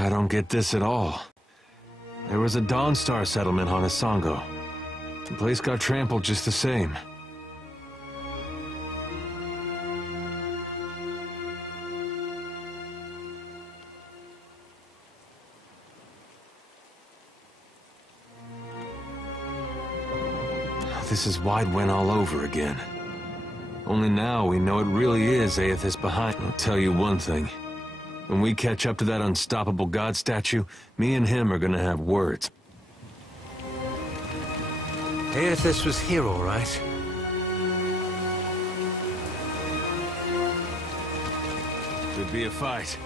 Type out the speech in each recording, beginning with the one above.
I don't get this at all. There was a Dawnstar settlement on Isango. The place got trampled just the same. This is Wide Wen all over again. Only now we know it really is Aethys behind. I'll tell you one thing. When we catch up to that unstoppable god statue, me and him are gonna have words. Aethys was here, all right. Could be a fight.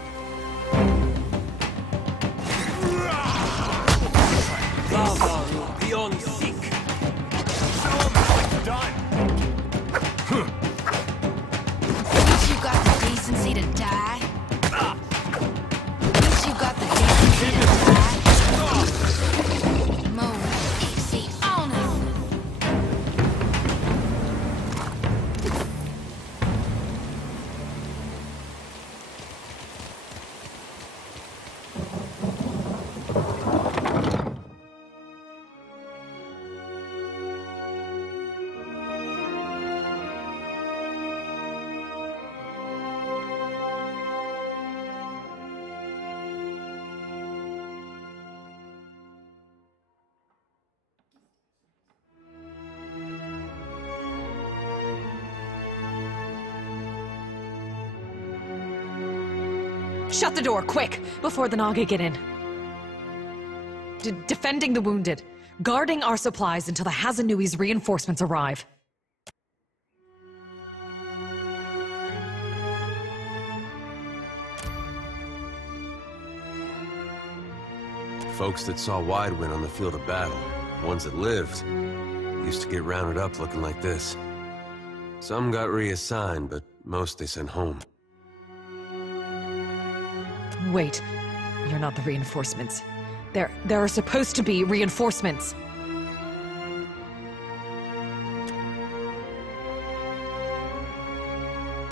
Beyond seek. Done. Bitch, you got the decency to die? Bitch, you got the decency to die? Move, easy on it. Shut the door, quick, before the Naga get in. Defending the wounded. Guarding our supplies until the Hazanui's reinforcements arrive. Folks that saw Wide Wen on the field of battle, ones that lived, used to get rounded up looking like this. Some got reassigned, but most they sent home. Wait, you're not the reinforcements. There are supposed to be reinforcements.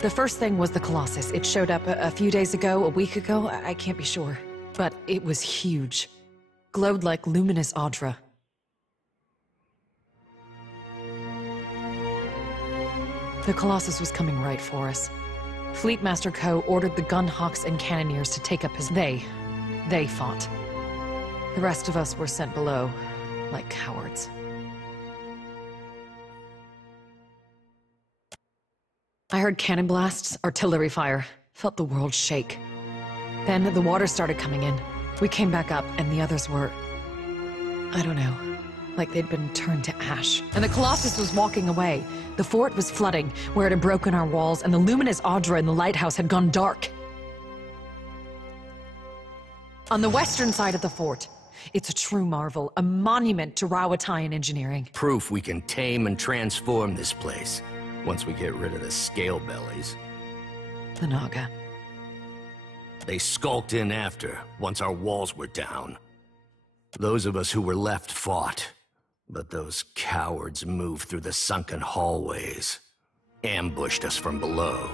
The first thing was the Colossus. It showed up a few days ago, a week ago, I can't be sure. But it was huge. Glowed like luminous Audra. The Colossus was coming right for us. Fleetmaster Ko ordered the gunhawks and cannoneers to take up his... They fought. The rest of us were sent below, like cowards. I heard cannon blasts, artillery fire, felt the world shake. Then the water started coming in. We came back up, and the others were... I don't know. Like they'd been turned to ash. And the Colossus was walking away. The fort was flooding, where it had broken our walls, and the luminous Audra in the lighthouse had gone dark. On the western side of the fort, it's a true marvel, a monument to Rawatayan engineering. Proof we can tame and transform this place, once we get rid of the scale bellies. The Naga. They skulked in after, once our walls were down. Those of us who were left fought. But those cowards moved through the sunken hallways, ambushed us from below.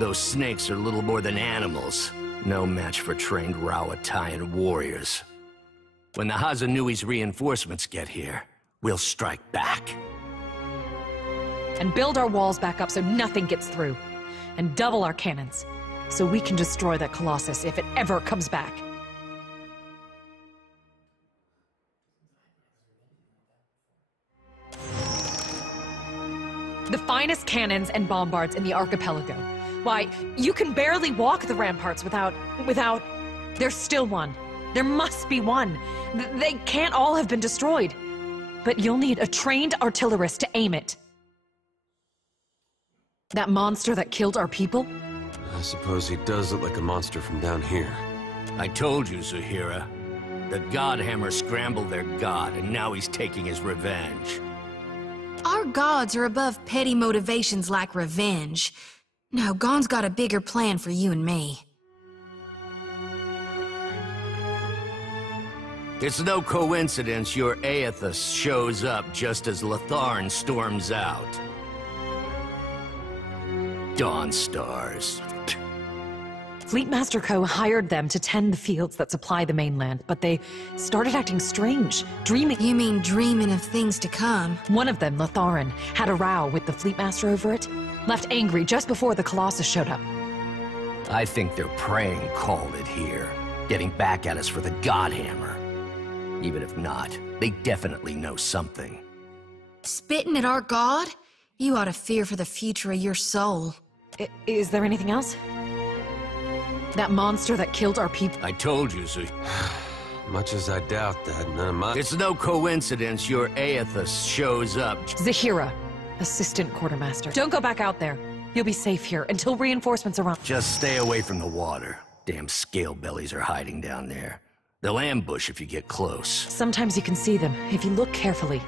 Those snakes are little more than animals, no match for trained Rawatayan warriors. When the Hazanui's reinforcements get here, we'll strike back. And build our walls back up so nothing gets through. And double our cannons. So we can destroy that Colossus if it ever comes back. The finest cannons and bombards in the archipelago. Why, you can barely walk the ramparts without... There's still one. There must be one. They can't all have been destroyed. But you'll need a trained artillerist to aim it. That monster that killed our people? I suppose he does look like a monster from down here. I told you, Zahira. The Godhammer scrambled their god, and now he's taking his revenge. Our gods are above petty motivations like revenge. No, Gon's got a bigger plan for you and me. It's no coincidence your Aethys shows up just as Latharn storms out. Dawn Stars. Fleetmaster Co. hired them to tend the fields that supply the mainland, but they started acting strange, dreaming. You mean dreaming of things to come? One of them, Lotharin, had a row with the Fleetmaster over it, left angry just before the Colossus showed up. I think their praying called it here, getting back at us for the Godhammer. Even if not, they definitely know something. Spitting at our god? You ought to fear for the future of your soul. Is there anything else? That monster that killed our people? I told you, so... Much as I doubt that, none of my... It's no coincidence your Aethys shows up. Zahira, assistant quartermaster. Don't go back out there. You'll be safe here until reinforcements arrive. Just stay away from the water. Damn scale bellies are hiding down there. They'll ambush if you get close. Sometimes you can see them, if you look carefully.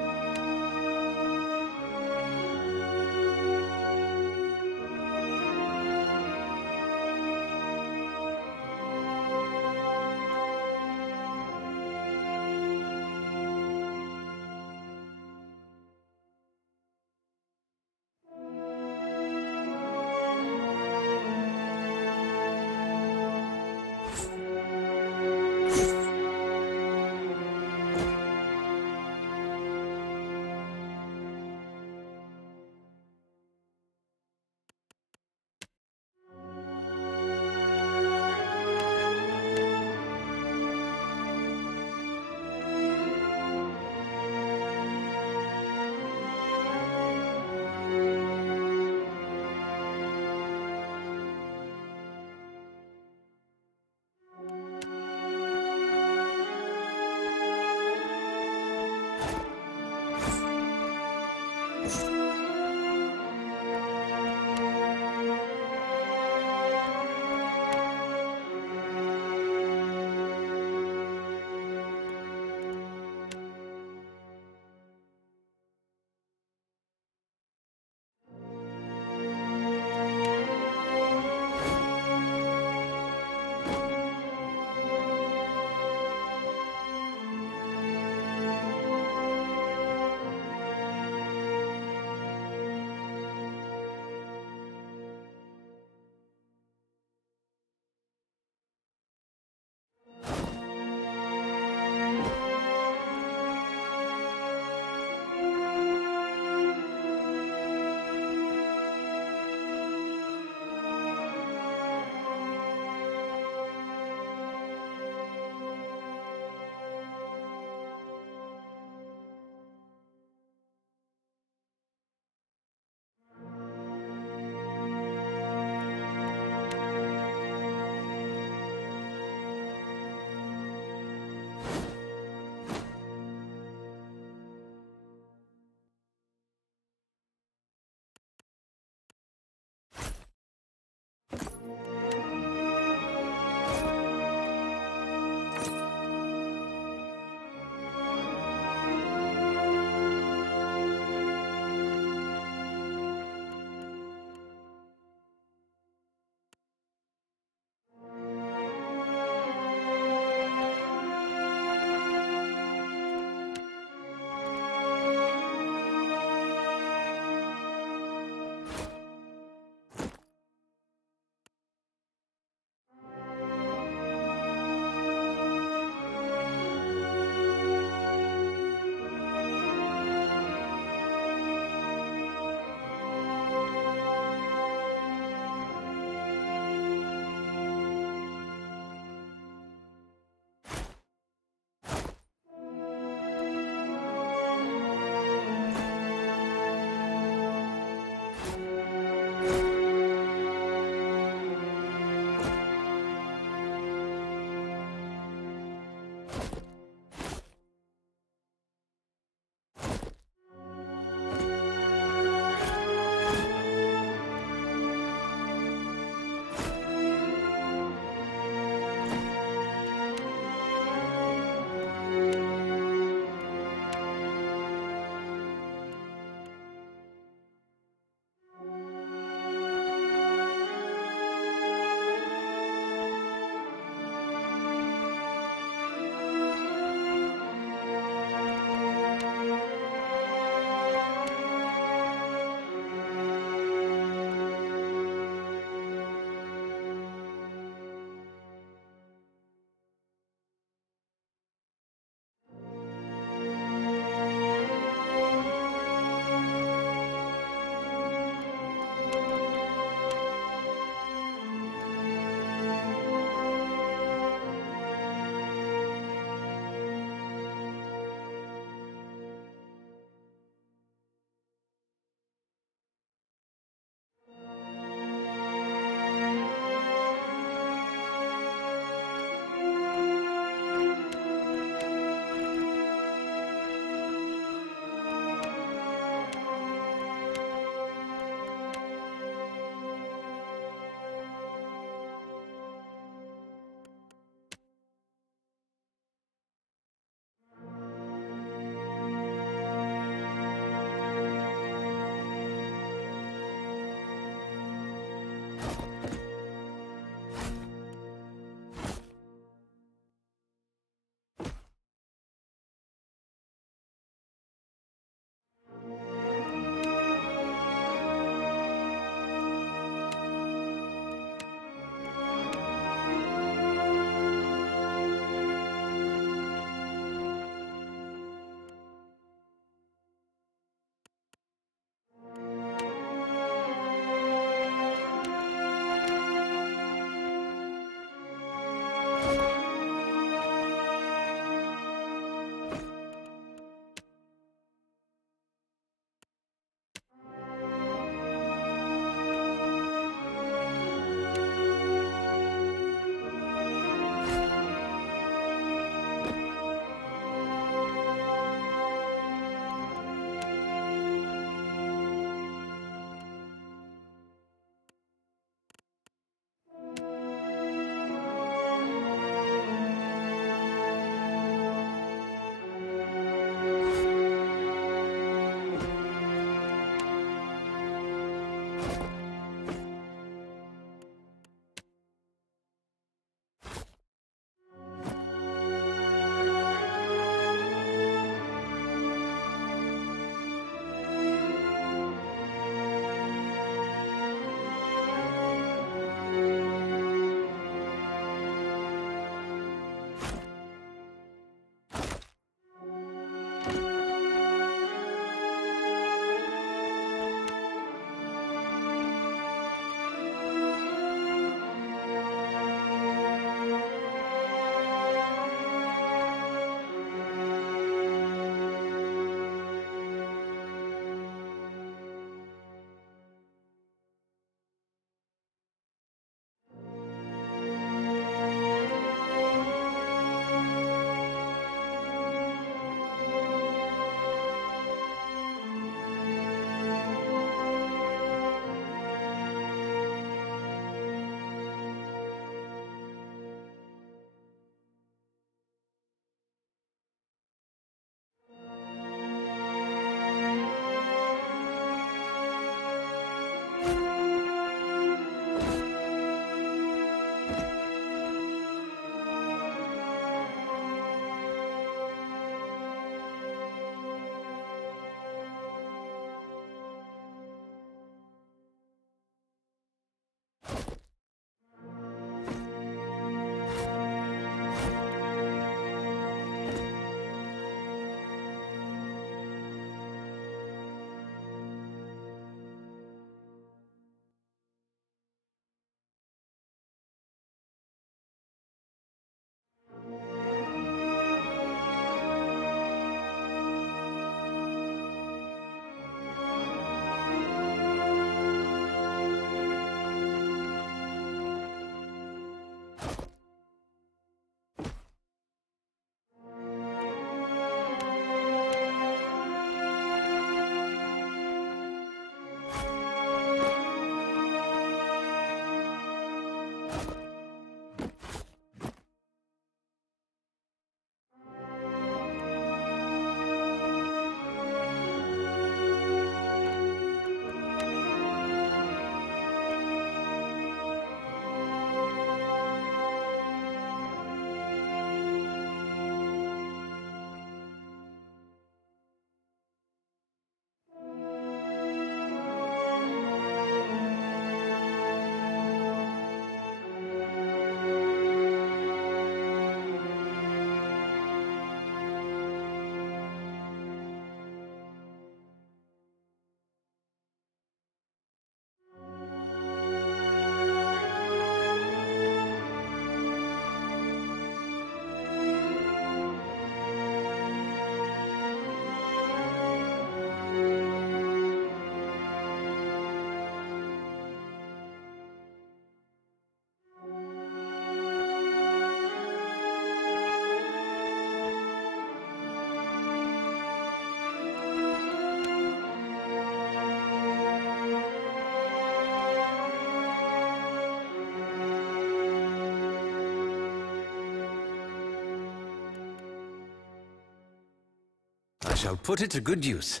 shall put it to good use.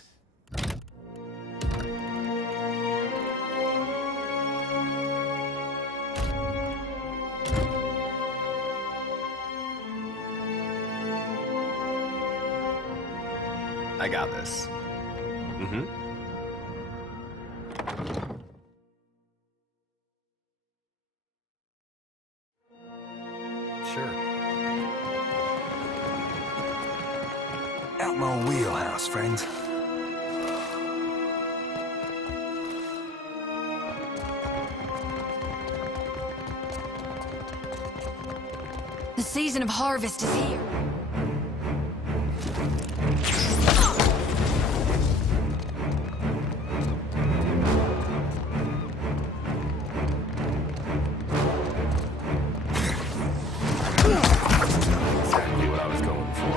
I got this. Mm-hmm. Sure. Out my wheelhouse, friend. The season of harvest is here. Exactly what I was going for.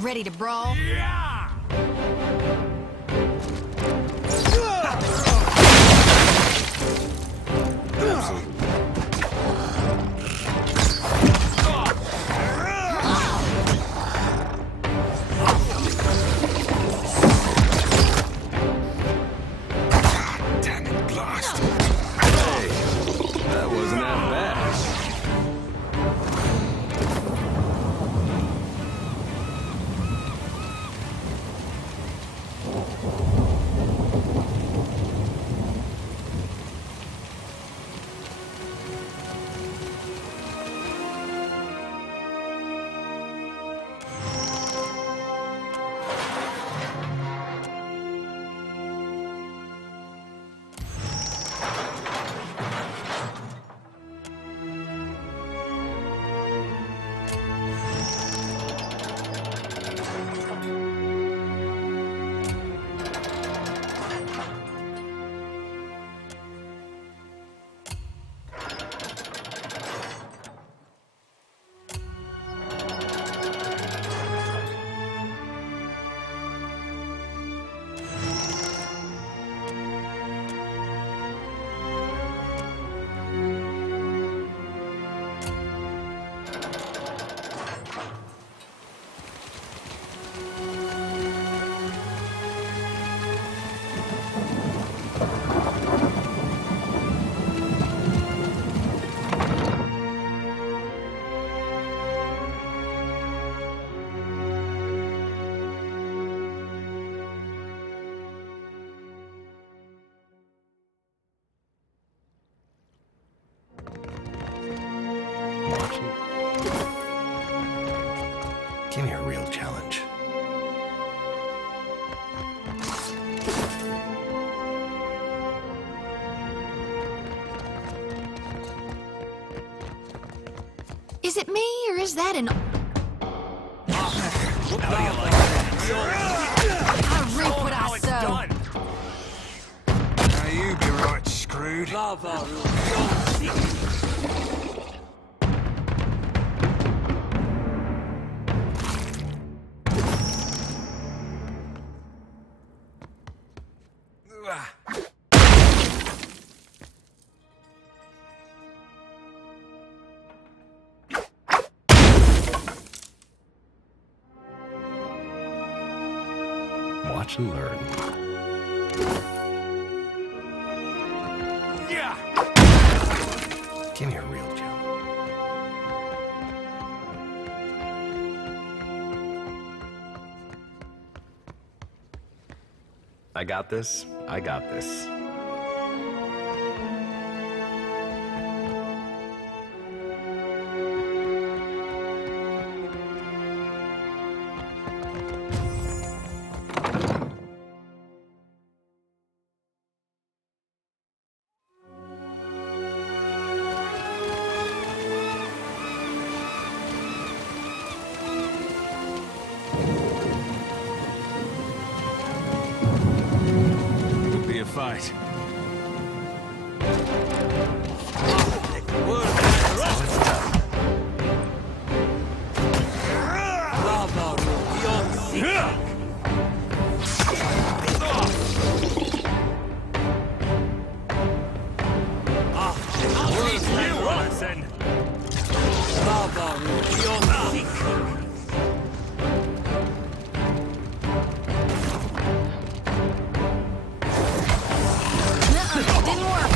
Ready to brawl? Damn it, blast. That wasn't that bad. Give me a real challenge. Is it me, or is that an... I reap what I sow. Now you be right screwed. Watch and learn. Yeah. Give me a real challenge. I got this. I got this. Fight. Didn't work.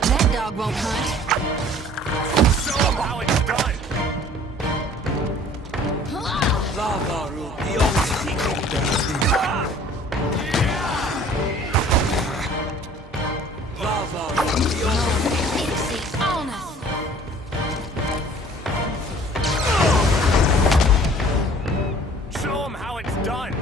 That dog won't hunt. Show 'em how it's done. On us. Show 'em how it's done.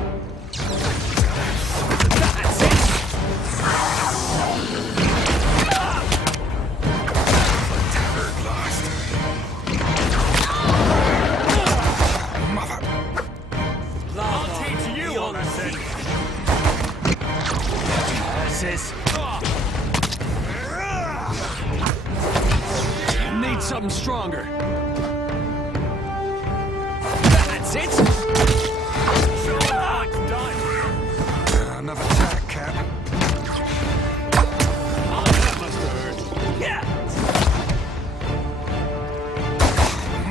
I'll teach you, Anderson. Need something stronger. That's it. Show 'em how it's done. Another attack, Cap. Oh, that must have hurt. Yeah.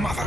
Mother.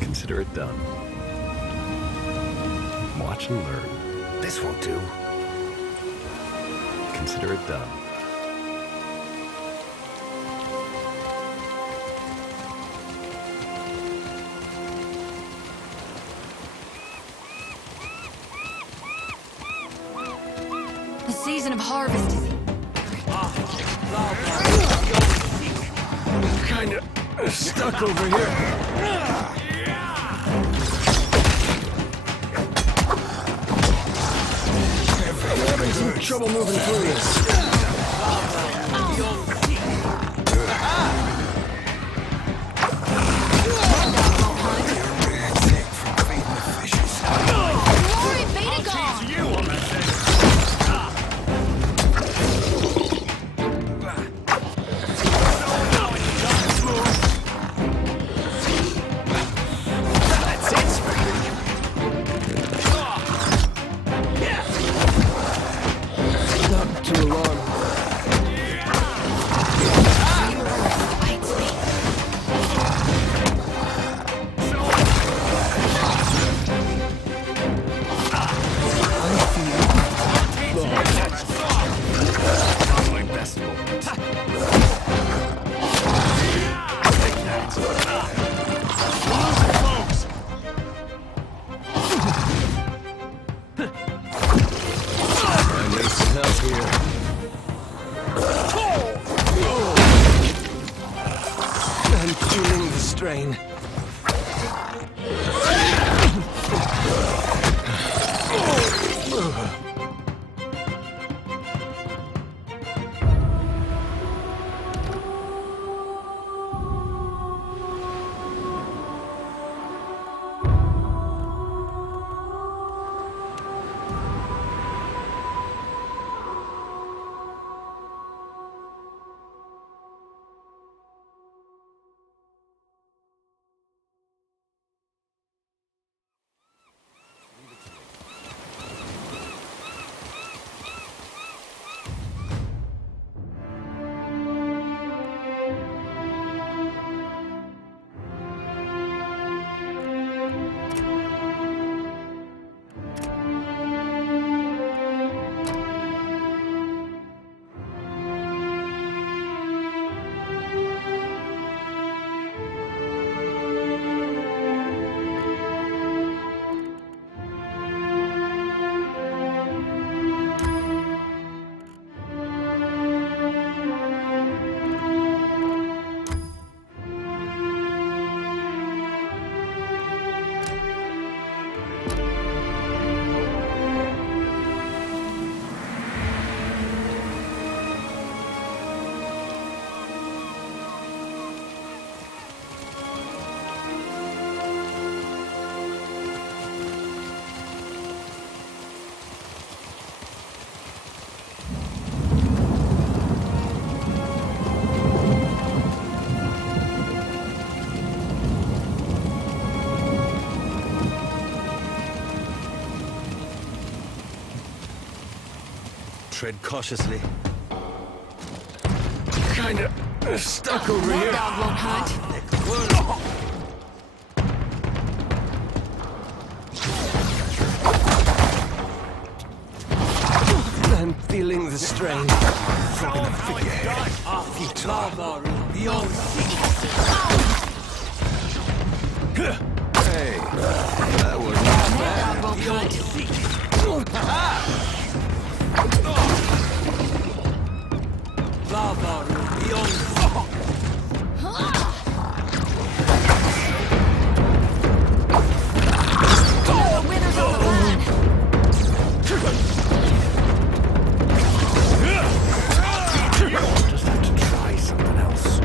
Consider it done. Watch and learn. This won't do. Consider it done. The season of harvest is... Kinda stuck over here. Having some trouble moving through this. Glory be to God! You, Anderson. That's it. Not too long. Bites me. Not my best moment. Folks. I need some help here. I'm feeling the strain. Tread cautiously. Kinda stuck over That here. dog won't hunt. I'm feeling the strain. Show him how it's done. Hey, that wasn't That dog won't hunt. The winner's on the line. Just have to try something else.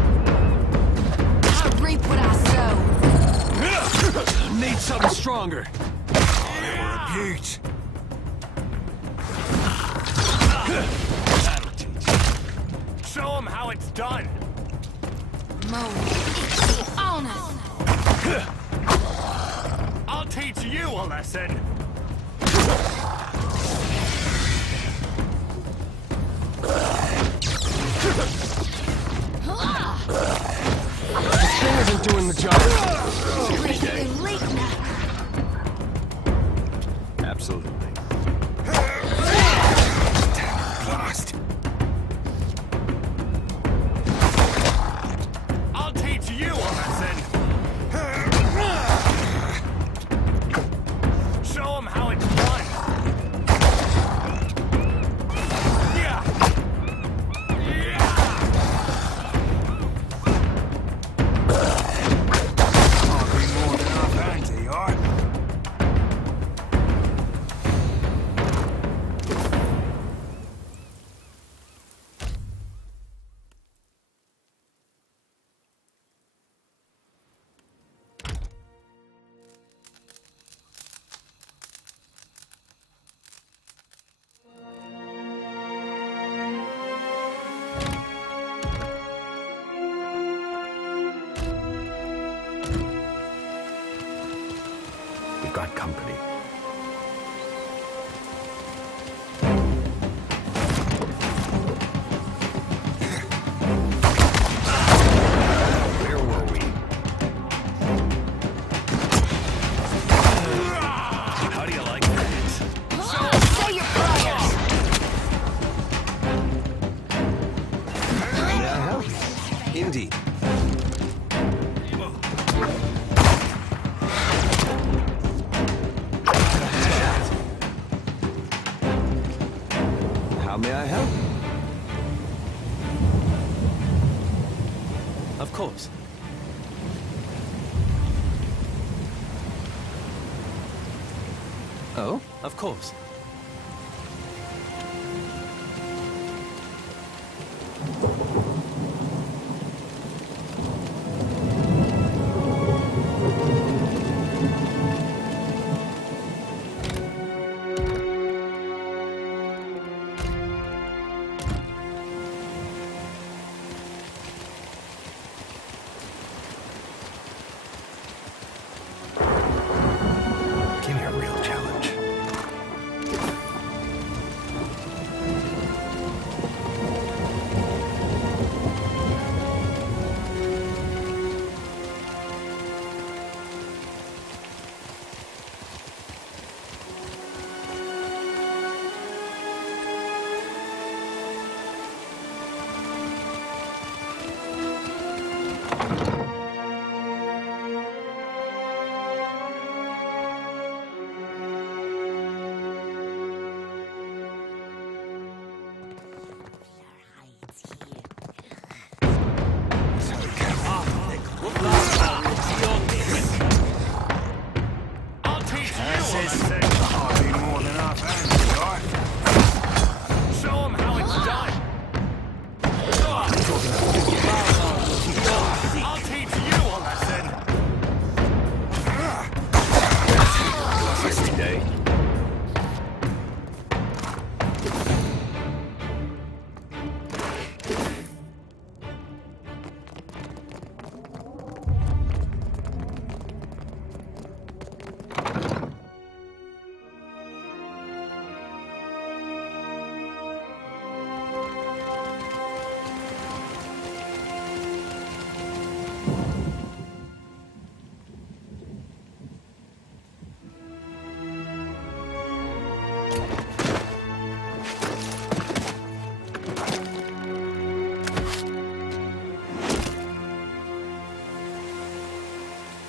I reap what I sow. Need something stronger. Butte. That'll teach. Show him how it's done. Moan. On us. I'll teach you a lesson. This thing isn't doing the job. Elite now. Absolutely. Blast. I'll teach you a lesson. Show him how it's done. Yeah. I'll be more than half handy, alright? We've got company. Where were we? How do you like that? Say your prayers. May I help? Indeed. How may I help? Of course. Oh, of course. Give me a real challenge.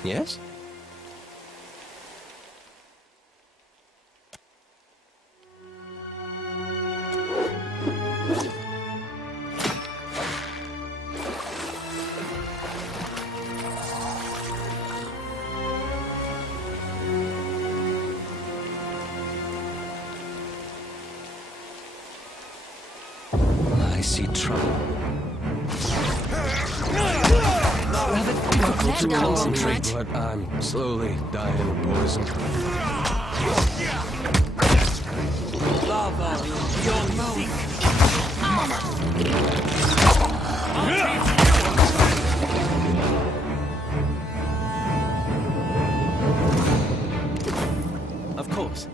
Yes? I see trouble. Difficult to concentrate. But I'm slowly dying of poison. Of course.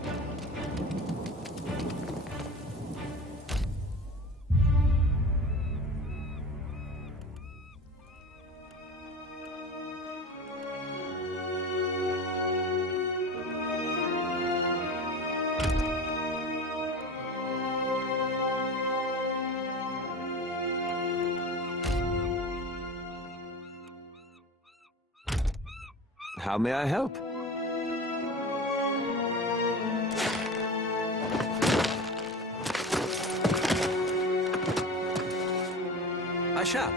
How may I help? I shall.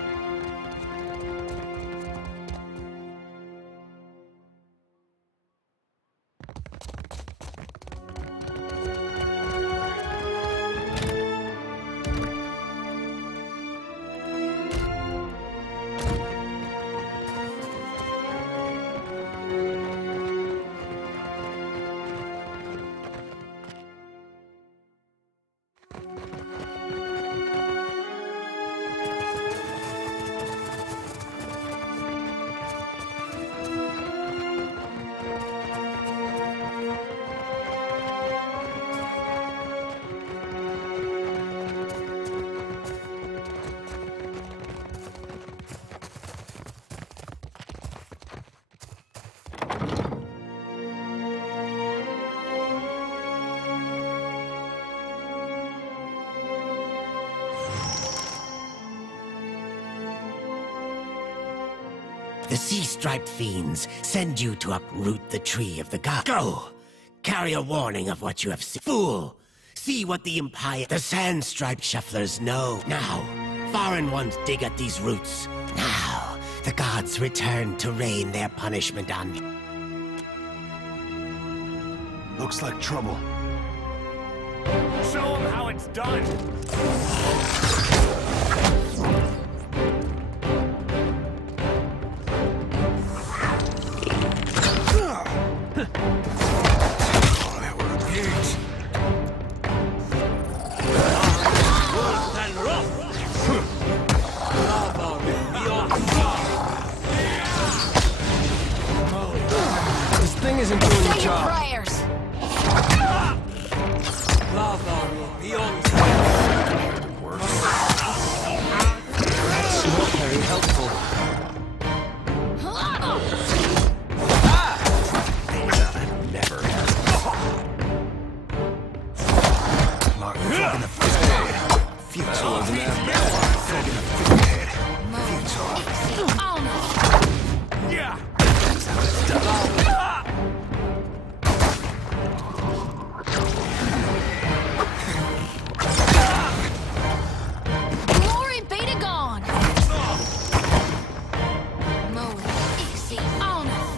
The sea-striped fiends send you to uproot the tree of the god. Go! Carry a warning of what you have seen. Fool! See what the Empire, the sand-striped shufflers know. Now, foreign ones dig at these roots. Now, the gods return to rain their punishment on me. Looks like trouble. Show them how it's done! This thing isn't doing the Say your job. prayers. That's not very helpful. Never. Mark, fucking the futile. That wasn't that bad. Yeah! Glory be to God. Moe, easy on us.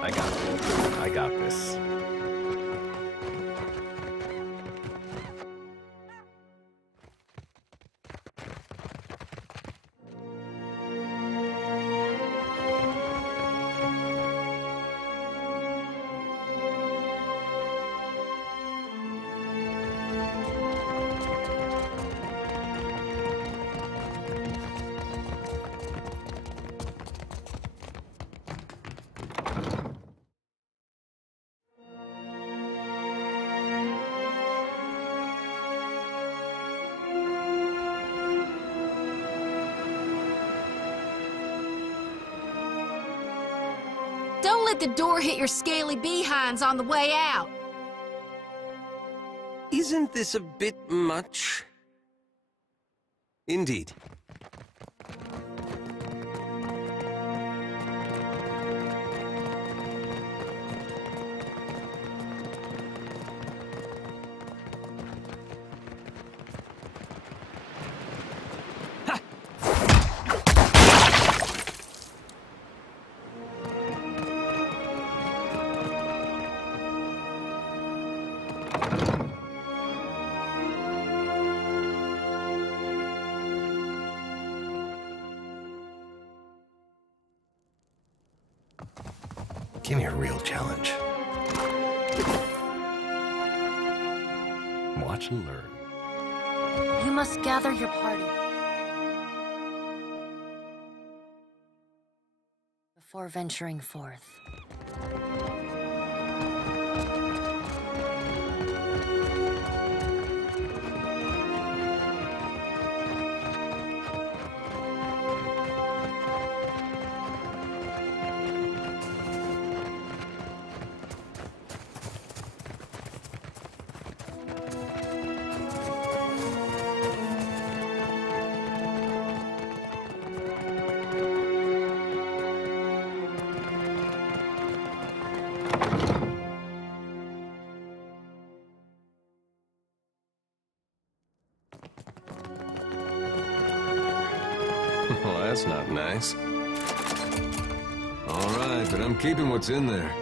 I got this. let the door hit your scaly behinds on the way out. Isn't this a bit much? Indeed. Give me a real challenge. Watch and learn. You must gather your party before venturing forth. Well, that's not nice. All right, but I'm keeping what's in there.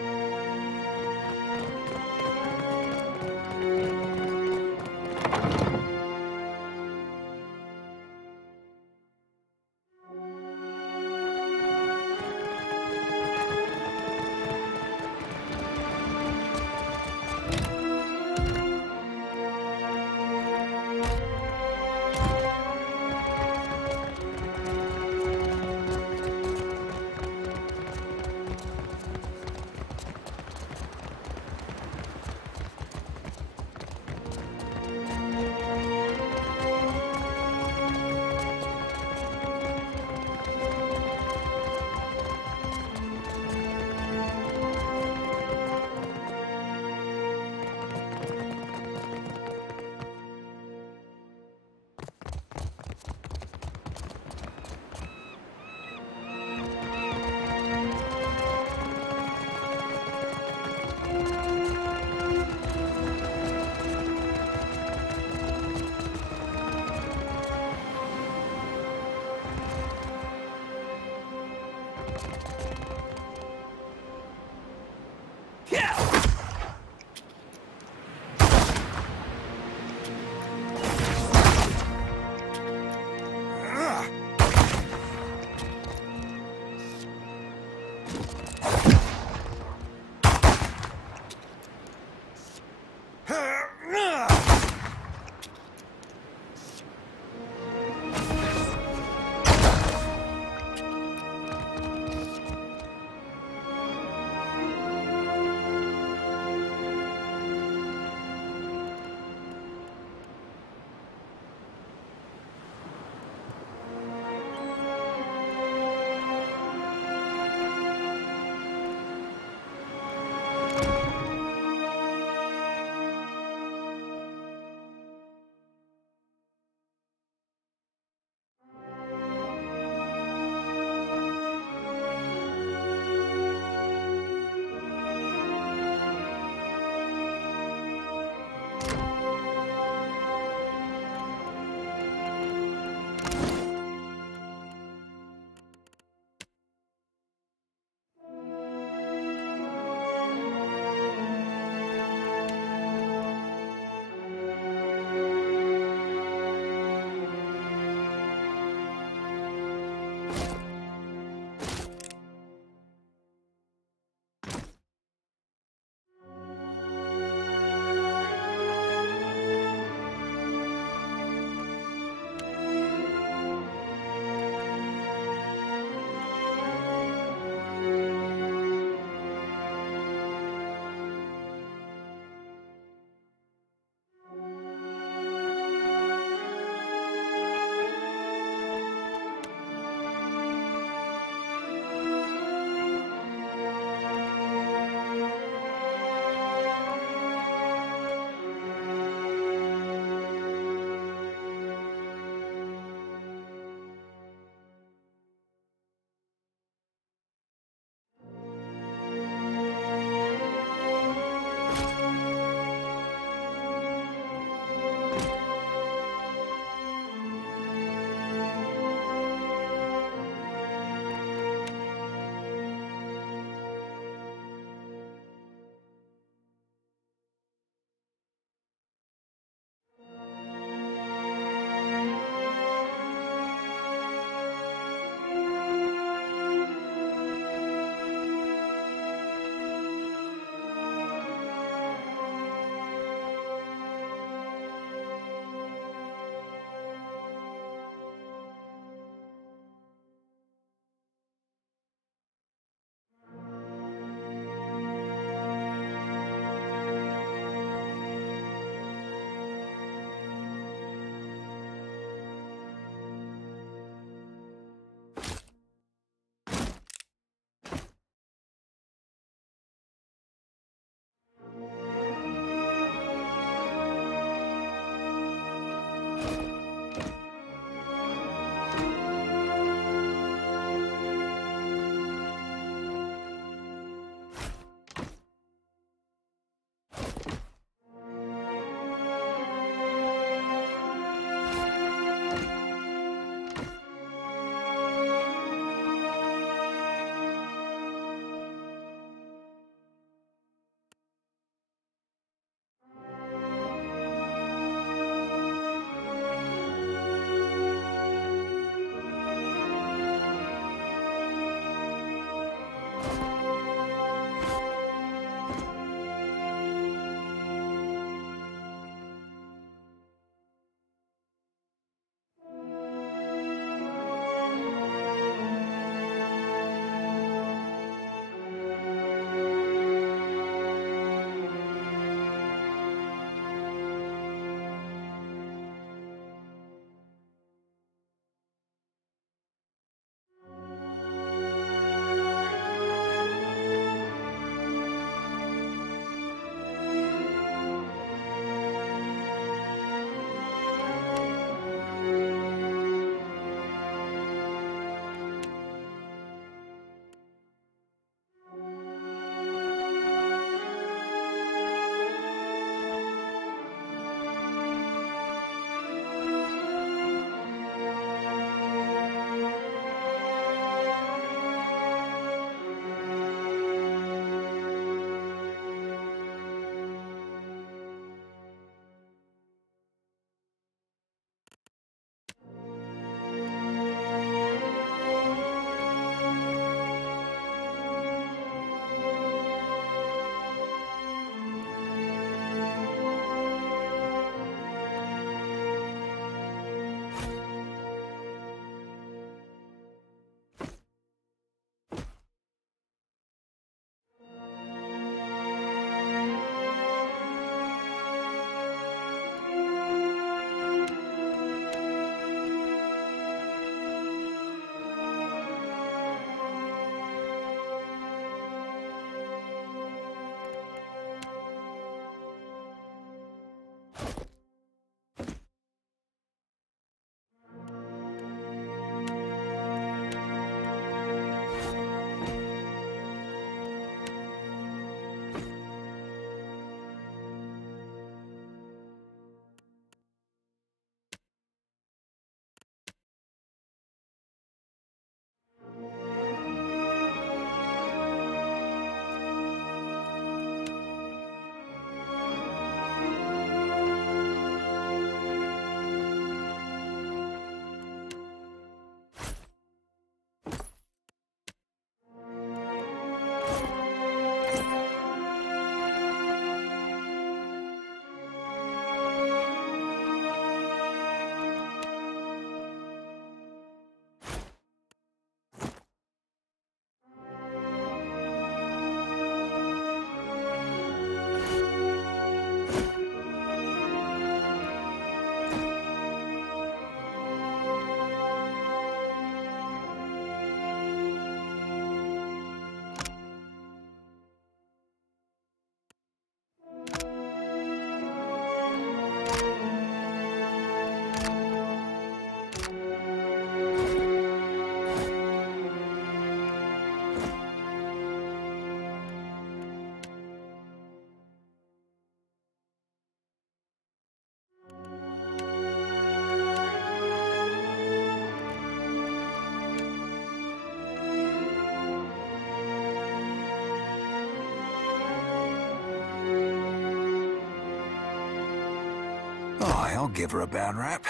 Oh, I'll give her a bad rap.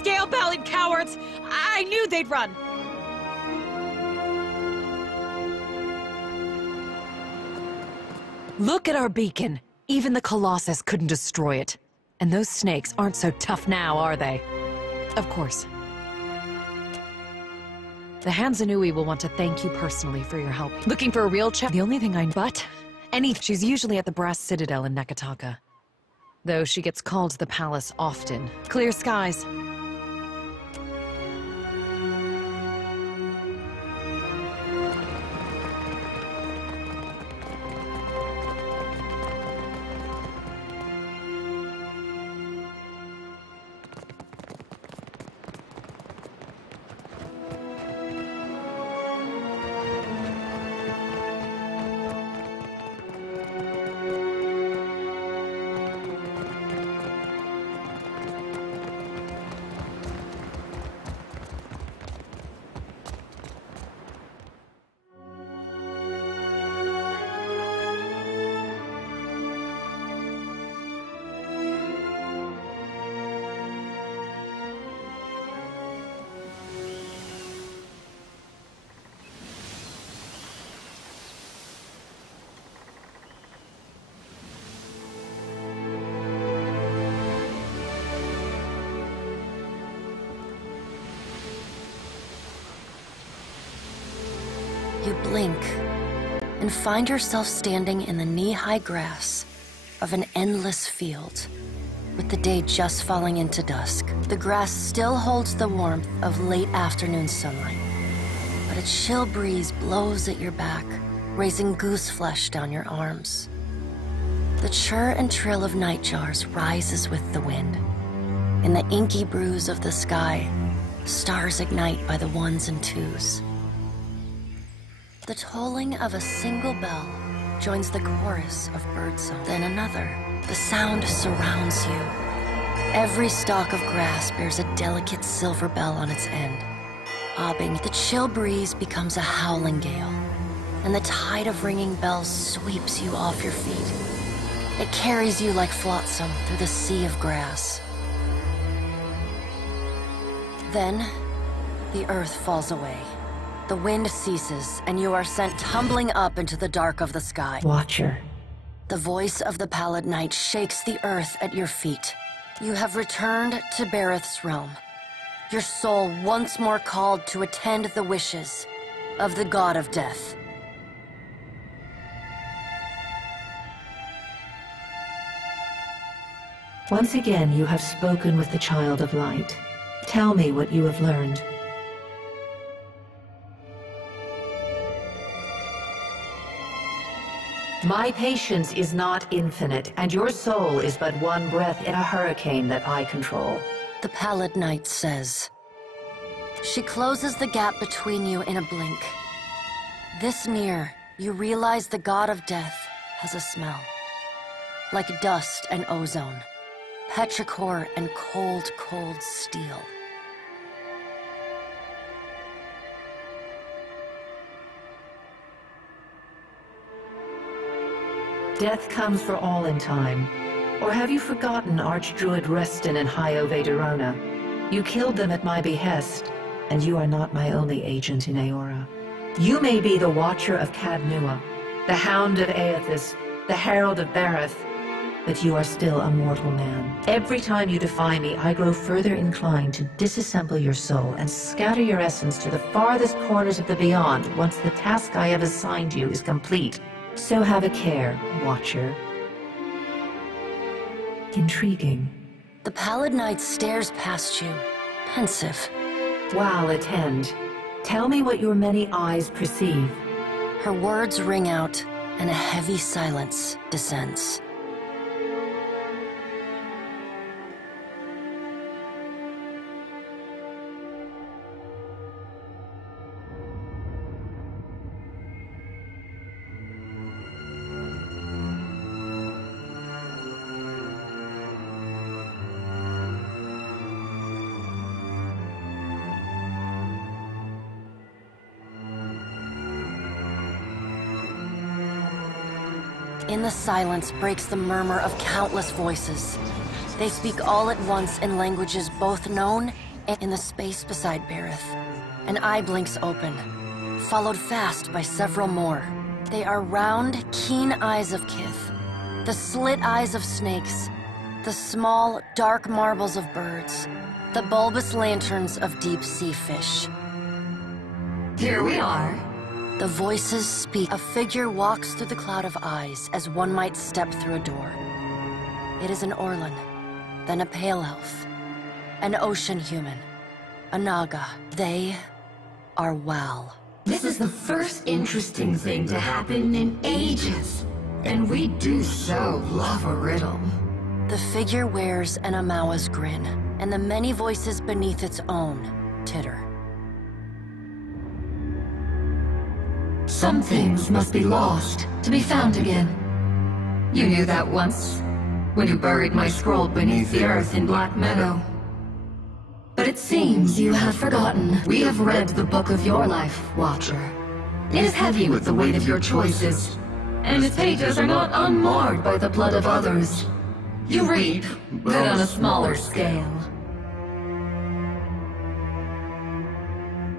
Scale-bellied cowards! I knew they'd run! Look at our beacon. Even the Colossus couldn't destroy it. And those snakes aren't so tough now, are they? Of course. The Hansanui will want to thank you personally for your help. Looking for a real chap? The only thing she's usually at the Brass Citadel in Nekataka. Though she gets called to the palace often. Clear skies. You blink and find yourself standing in the knee-high grass of an endless field, with the day just falling into dusk. The grass still holds the warmth of late afternoon sunlight, but a chill breeze blows at your back, raising goose flesh down your arms. The chirr and trill of nightjars rises with the wind. In the inky bruise of the sky, stars ignite by the ones and twos. The tolling of a single bell joins the chorus of birdsong, then another. The sound surrounds you. Every stalk of grass bears a delicate silver bell on its end. Bobbing, the chill breeze becomes a howling gale, and the tide of ringing bells sweeps you off your feet. It carries you like flotsam through the sea of grass. Then, the earth falls away. The wind ceases, and you are sent tumbling up into the dark of the sky. Watcher. The voice of the Pallid Knight shakes the earth at your feet. You have returned to Bareth's realm. Your soul once more called to attend the wishes of the God of Death. Once again, you have spoken with the Child of Light. Tell me what you have learned. My patience is not infinite, and your soul is but one breath in a hurricane that I control. The Pallid Knight says. She closes the gap between you in a blink. This near, you realize the God of Death has a smell. Like dust and ozone. Petrichor and cold, cold steel. Death comes for all in time. Or have you forgotten Archdruid Reston and Hio Vaderona? You killed them at my behest, and you are not my only agent in Aora. You may be the Watcher of Cadnua, the Hound of Aethys, the Herald of Bareth, but you are still a mortal man. Every time you defy me, I grow further inclined to disassemble your soul and scatter your essence to the farthest corners of the beyond once the task I have assigned you is complete. So have a care, Watcher. Intriguing. The Pallid Knight stares past you, pensive. While attend. Tell me what your many eyes perceive. Her words ring out, and a heavy silence descends. In the silence breaks the murmur of countless voices. They speak all at once in languages both known and in the space beside Bareth. An eye blinks open, followed fast by several more. They are round, keen eyes of Kith, the slit eyes of snakes, the small, dark marbles of birds, the bulbous lanterns of deep-sea fish. Here we are. The voices speak. A figure walks through the cloud of eyes as one might step through a door. It is an Orlan, then a pale elf, an ocean human, a Naga. They are Wal. This is the first interesting thing to happen in ages, and we do so love a riddle. The figure wears an Amawa's grin, and the many voices beneath its own titter. Some things must be lost to be found again. You knew that once, when you buried my scroll beneath the earth in Black Meadow. But it seems you have forgotten. We have read the book of your life, Watcher. It is heavy with the weight of your choices, and its pages are not unmarred by the blood of others. You read, but on a smaller scale.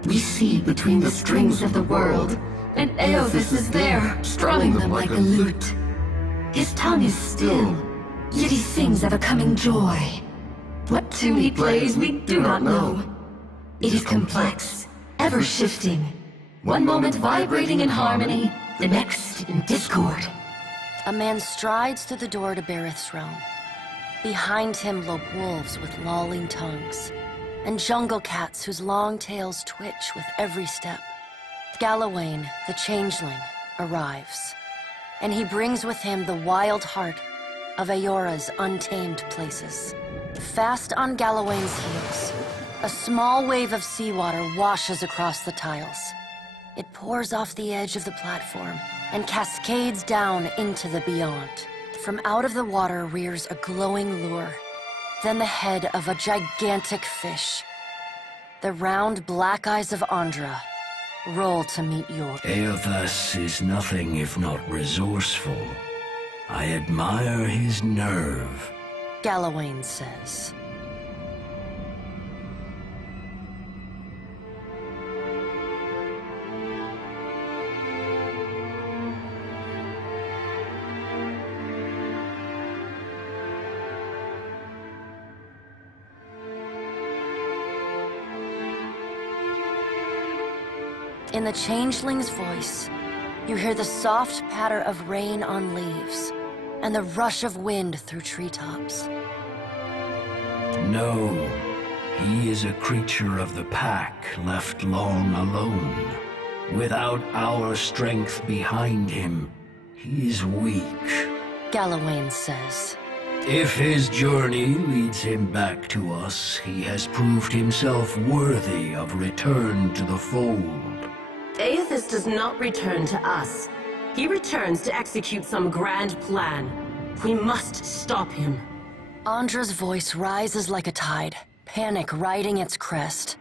We see between the strings of the world, and Aethys is there, strumming them like a lute. His tongue is still, yet he sings of a coming joy. What tune he plays, we do not know. It is complex, ever-shifting. One moment vibrating in harmony, the next in discord. A man strides through the door to Bareth's realm. Behind him lope wolves with lolling tongues, and jungle cats whose long tails twitch with every step. Galawain, the changeling, arrives, and he brings with him the wild heart of Aora's untamed places. Fast on Galawain's heels, a small wave of seawater washes across the tiles. It pours off the edge of the platform and cascades down into the beyond. From out of the water rears a glowing lure, then the head of a gigantic fish. The round black eyes of Andra Roll to meet your... Eothas is nothing if not resourceful. I admire his nerve. Galawain says. In the changeling's voice, you hear the soft patter of rain on leaves, and the rush of wind through treetops. No, he is a creature of the pack, left long alone. Without our strength behind him, he is weak. Galawain says. If his journey leads him back to us, he has proved himself worthy of return to the fold. Aethys does not return to us. He returns to execute some grand plan. We must stop him. Andra's voice rises like a tide, panic riding its crest.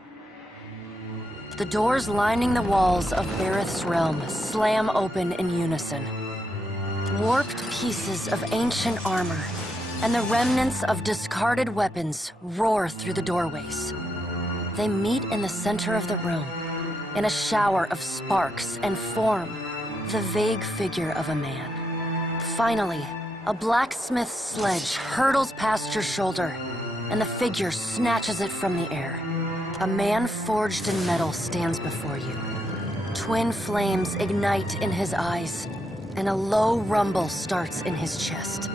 The doors lining the walls of Bareth's realm slam open in unison. Warped pieces of ancient armor and the remnants of discarded weapons roar through the doorways. They meet in the center of the room, in a shower of sparks, and form the vague figure of a man. Finally, a blacksmith's sledge hurtles past your shoulder, and the figure snatches it from the air. A man forged in metal stands before you. Twin flames ignite in his eyes, and a low rumble starts in his chest.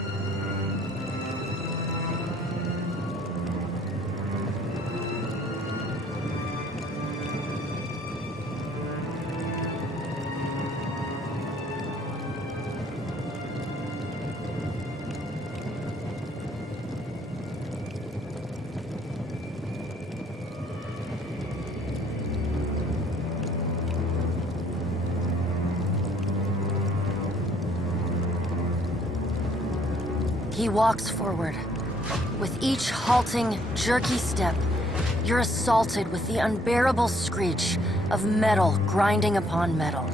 He walks forward. With each halting, jerky step, you're assaulted with the unbearable screech of metal grinding upon metal.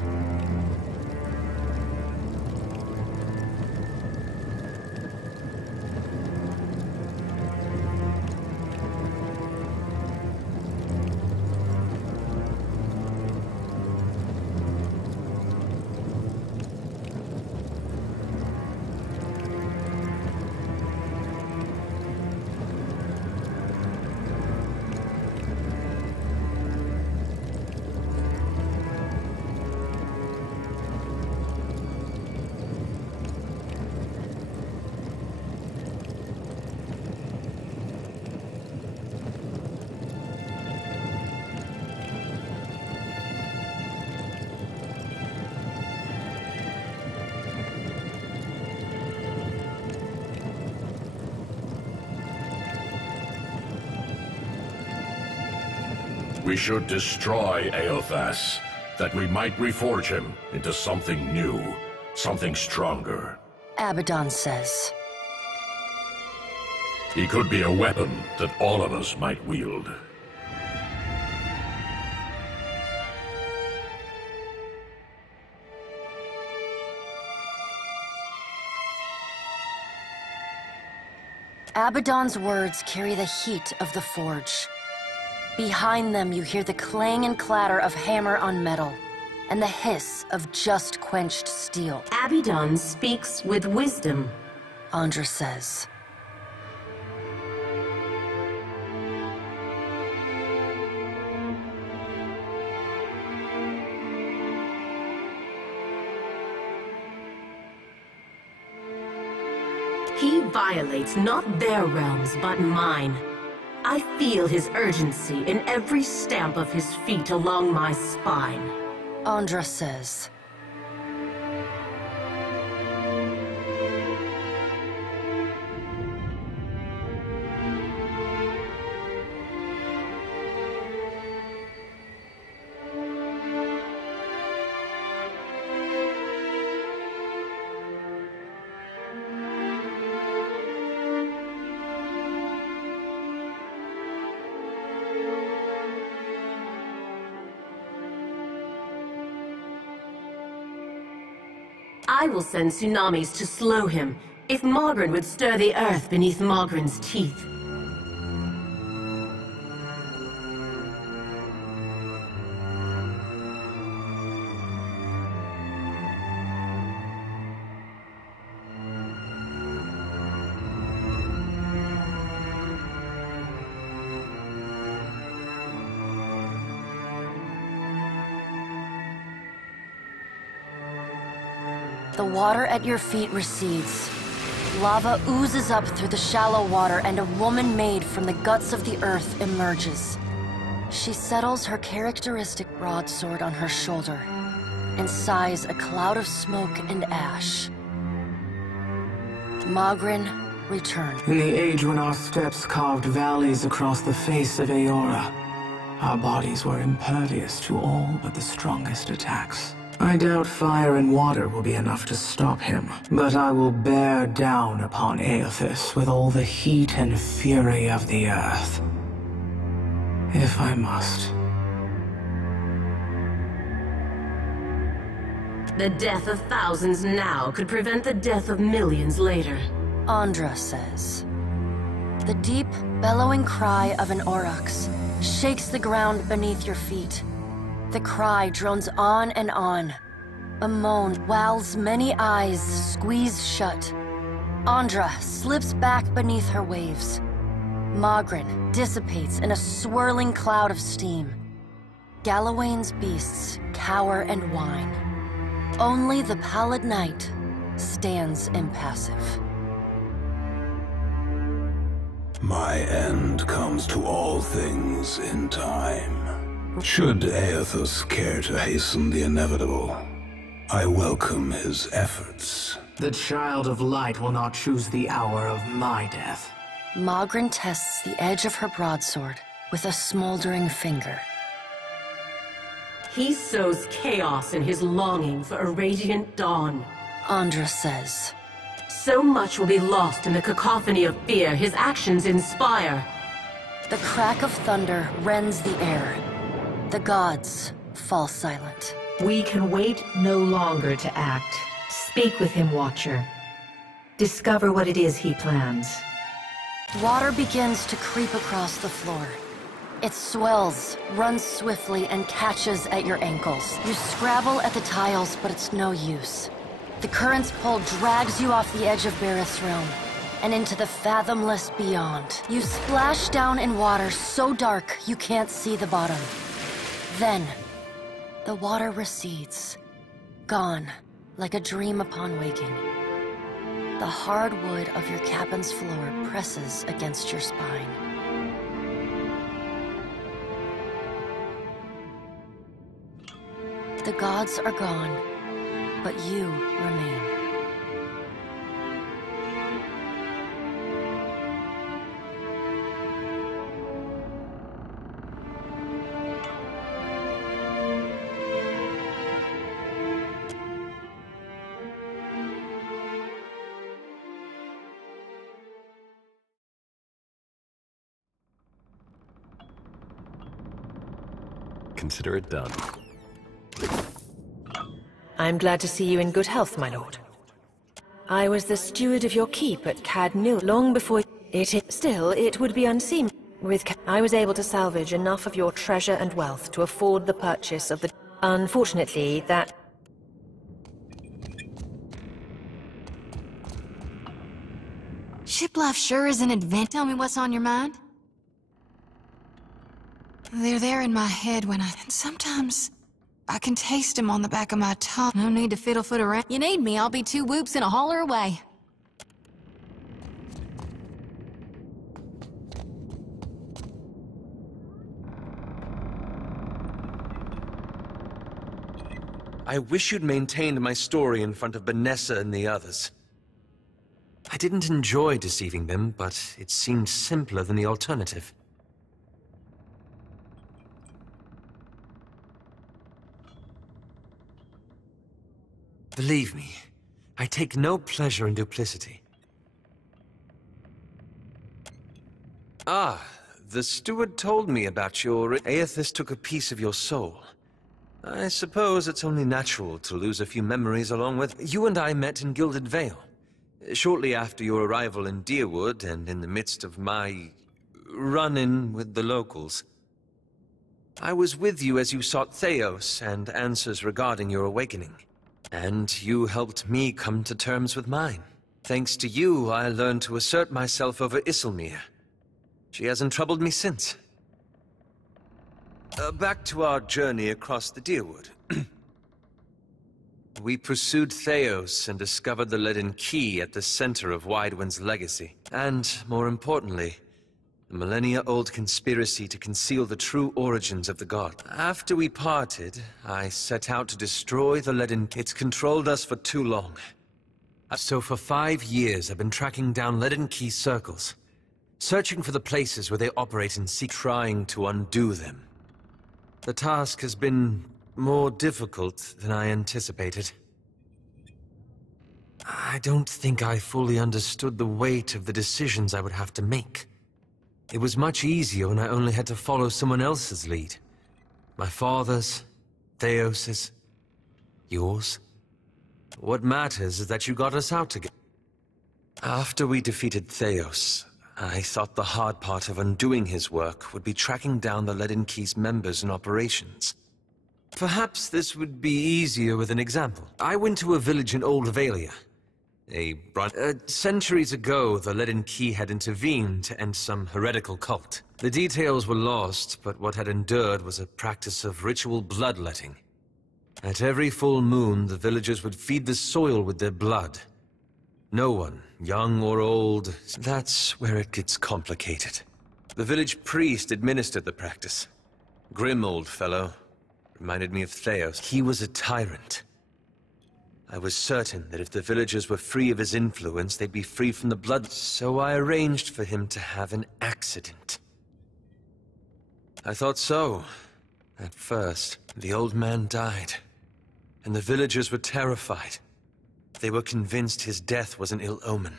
We should destroy Eothas, that we might reforge him into something new, something stronger. Abaddon says. He could be a weapon that all of us might wield. Abaddon's words carry the heat of the forge. Behind them, you hear the clang and clatter of hammer on metal, and the hiss of just quenched steel. Abaddon speaks with wisdom, Andra says. He violates not their realms, but mine. I feel his urgency in every stamp of his feet along my spine. Andra says. I will send tsunamis to slow him, if Mogren would stir the earth beneath Mogren's teeth. The water at your feet recedes. Lava oozes up through the shallow water, and a woman made from the guts of the earth emerges. She settles her characteristic broadsword on her shoulder and sighs a cloud of smoke and ash. Mogren returned. In the age when our steps carved valleys across the face of Aeora, our bodies were impervious to all but the strongest attacks. I doubt fire and water will be enough to stop him, but I will bear down upon Aethys with all the heat and fury of the earth. If I must. The death of thousands now could prevent the death of millions later. Andra says. The deep, bellowing cry of an aurochs shakes the ground beneath your feet. The cry drones on and on. A moan whilst many eyes squeeze shut. Andra slips back beneath her waves. Mogren dissipates in a swirling cloud of steam. Galawain's beasts cower and whine. Only the pallid night stands impassive. My end comes to all things in time. Should Aethys care to hasten the inevitable, I welcome his efforts. The Child of Light will not choose the hour of my death. Mogren tests the edge of her broadsword with a smoldering finger. He sows chaos in his longing for a radiant dawn. Andra says. So much will be lost in the cacophony of fear his actions inspire. The crack of thunder rends the air. The gods fall silent. We can wait no longer to act. Speak with him, Watcher. Discover what it is he plans. Water begins to creep across the floor. It swells, runs swiftly, and catches at your ankles. You scrabble at the tiles, but it's no use. The current's pull drags you off the edge of Bareth's realm and into the fathomless beyond. You splash down in water so dark you can't see the bottom. Then, the water recedes, gone like a dream upon waking. The hard wood of your cabin's floor presses against your spine. The gods are gone, but you remain. Consider it done. I'm glad to see you in good health, my lord. I was the steward of your keep at Cad Mill long before Still, it would be unseemly. I was able to salvage enough of your treasure and wealth to afford the purchase of the... Unfortunately, that... Ship life sure is an adventure. Tell me what's on your mind. They're there in my head when and sometimes I can taste them on the back of my tongue. No need to fiddle-foot around. You need me, I'll be 2 whoops and a holler away. I wish you'd maintained my story in front of Vanessa and the others. I didn't enjoy deceiving them, but it seemed simpler than the alternative. Believe me, I take no pleasure in duplicity. Ah, the steward told me about your... Aethys took a piece of your soul. I suppose it's only natural to lose a few memories along with... You and I met in Gilded Vale, shortly after your arrival in Deerwood and in the midst of my run-in with the locals. I was with you as you sought Theos and answers regarding your awakening, and you helped me come to terms with mine. Thanks to you, I learned to assert myself over Isilmir. She hasn't troubled me since. Back to our journey across the Deerwood. We pursued Theos and discovered the leaden key at the center of Widewind's legacy. And, more importantly, the millennia-old conspiracy to conceal the true origins of the god. After we parted, I set out to destroy the leaden key. It's controlled us for too long. So for 5 years, I've been tracking down leaden key circles, searching for the places where they operate and trying to undo them. The task has been more difficult than I anticipated. I don't think I fully understood the weight of the decisions I would have to make. It was much easier when I only had to follow someone else's lead. My father's, Theos's, yours. What matters is that you got us out together. After we defeated Theos, I thought the hard part of undoing his work would be tracking down the Leaden Key's members and operations. Perhaps this would be easier with an example. I went to a village in Old Valia. Centuries ago, the Leaden Key had intervened to end some heretical cult. The details were lost, but what had endured was a practice of ritual bloodletting. At every full moon, the villagers would feed the soil with their blood. No one, young or old, that's where it gets complicated. The village priest administered the practice. Grim old fellow. Reminded me of Theos. He was a tyrant. I was certain that if the villagers were free of his influence, they'd be free from the blood, so I arranged for him to have an accident. I thought so. At first, the old man died, and the villagers were terrified. They were convinced his death was an ill omen.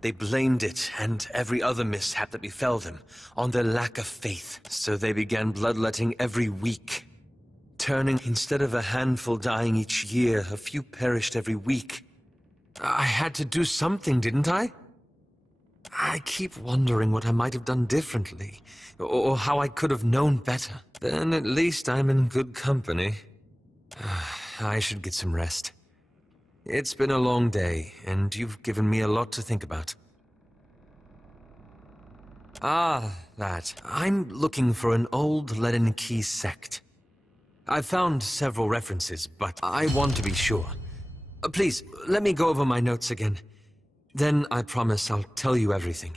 They blamed it, and every other mishap that befell them, on their lack of faith. So they began bloodletting every week. Turning, instead of a handful dying each year, a few perished every week. I had to do something, didn't I? I keep wondering what I might have done differently, or how I could have known better. Then at least I'm in good company. I should get some rest. It's been a long day, and you've given me a lot to think about. That. I'm looking for an old Leaden Key sect. I've found several references, but I want to be sure. Please, let me go over my notes again. Then I promise I'll tell you everything.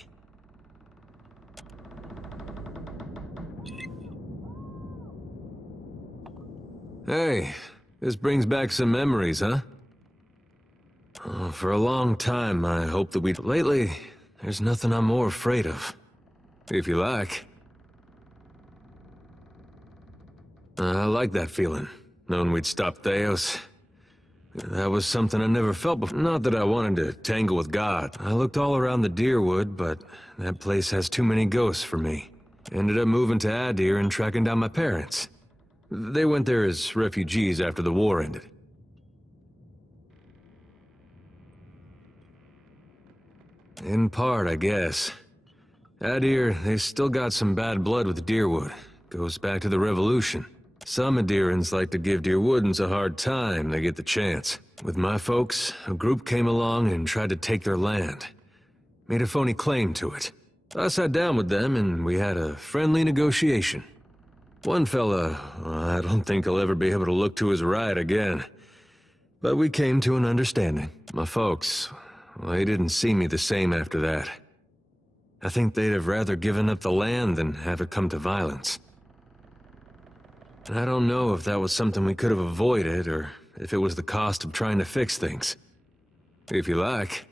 Hey, this brings back some memories, huh? Oh, for a long time, I hoped that we'd... Lately, there's nothing I'm more afraid of. If you like. I like that feeling, knowing we'd stop Theos. That was something I never felt before. Not that I wanted to tangle with God. I looked all around the Deerwood, but that place has too many ghosts for me. Ended up moving to Adir and tracking down my parents. They went there as refugees after the war ended. In part, I guess. Adir, they still got some bad blood with Deerwood. Goes back to the Revolution. Some Adirans like to give Deerwoodans a hard time they get the chance. With my folks, a group came along and tried to take their land. Made a phony claim to it. I sat down with them and we had a friendly negotiation. One fella, I don't think he'll ever be able to look to his right again. But we came to an understanding. My folks, well, they didn't see me the same after that. I think they'd have rather given up the land than have it come to violence. And I don't know if that was something we could have avoided, or if it was the cost of trying to fix things. If you like.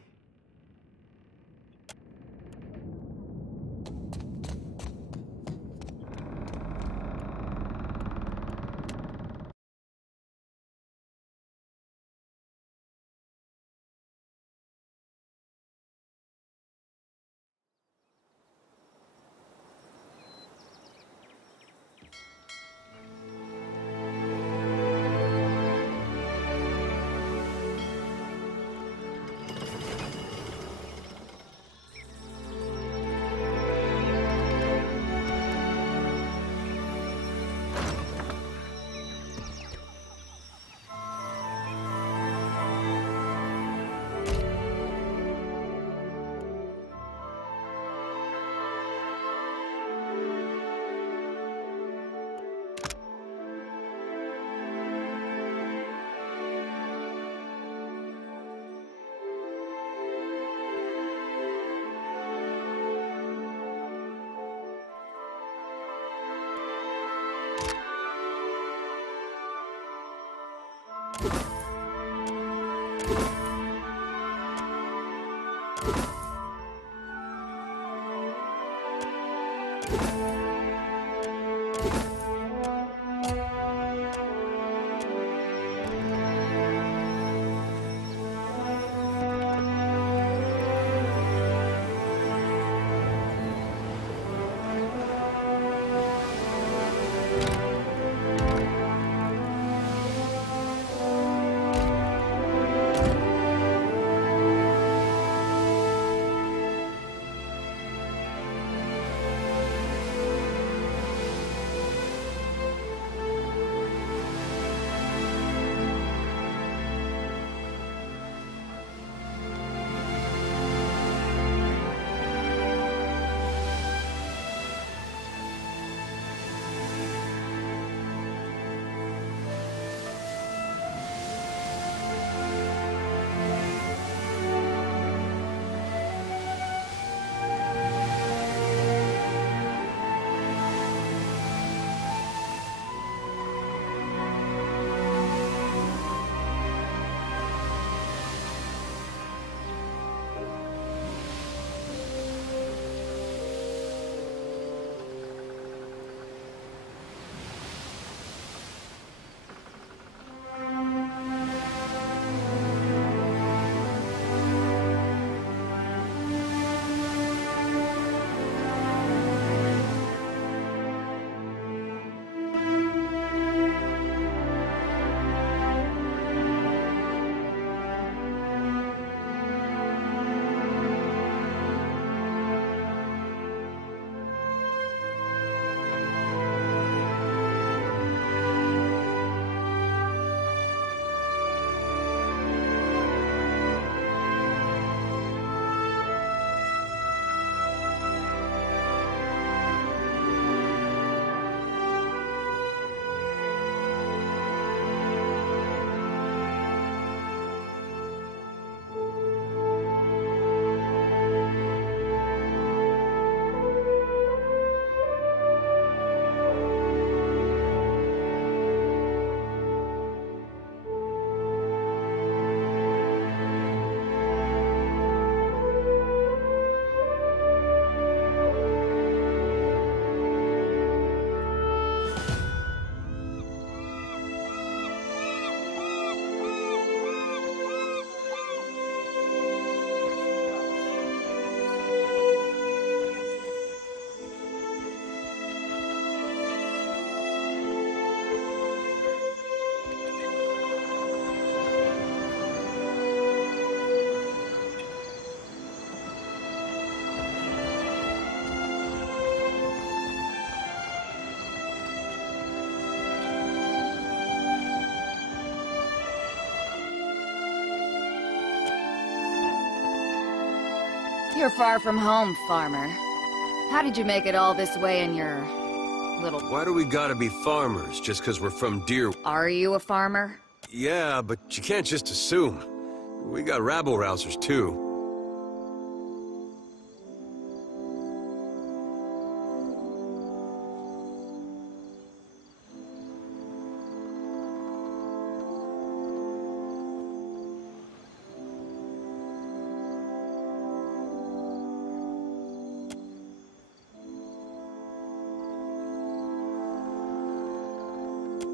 You're far from home, farmer. How did you make it all this way in your little... Why do we gotta be farmers just because we're from Deer? Are you a farmer? Yeah, but you can't just assume. We got rabble-rousers, too.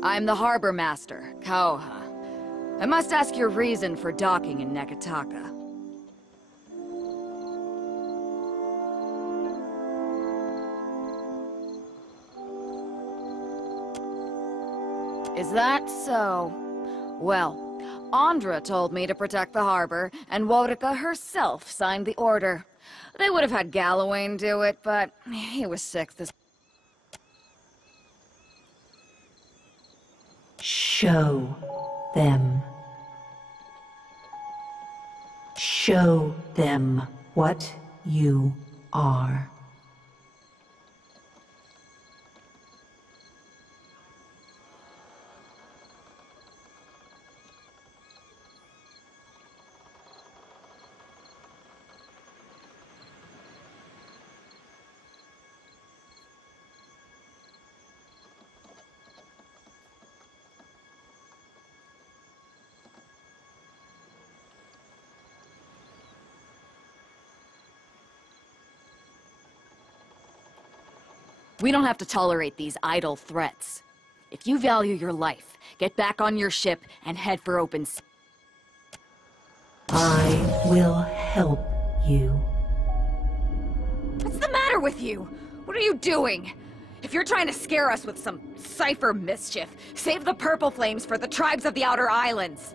I'm the harbor master, Kauha. I must ask your reason for docking in Nekataka. Is that so? Well, Andra told me to protect the harbor, and Wodika herself signed the order. They would have had Gallowayne do it, but he was sick this... Show them. Show them what you are. We don't have to tolerate these idle threats. If you value your life, get back on your ship and head for open sea. I will help you. What's the matter with you? What are you doing? If you're trying to scare us with some cipher mischief, save the purple flames for the tribes of the Outer Islands.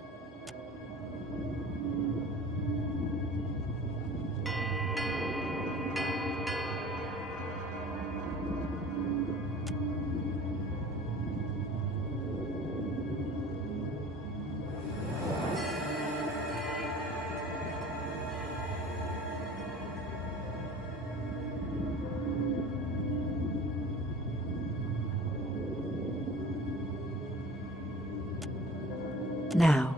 Now.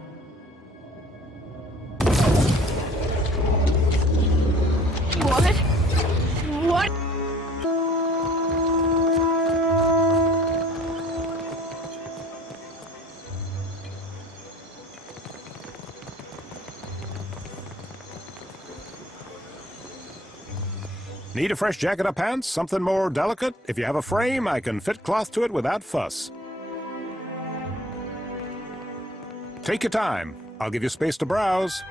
What? What? Need a fresh jacket or pants? Something more delicate? If you have a frame, I can fit cloth to it without fuss. Take your time. I'll give you space to browse.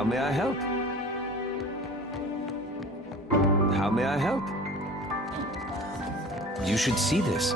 How may I help? How may I help? You should see this.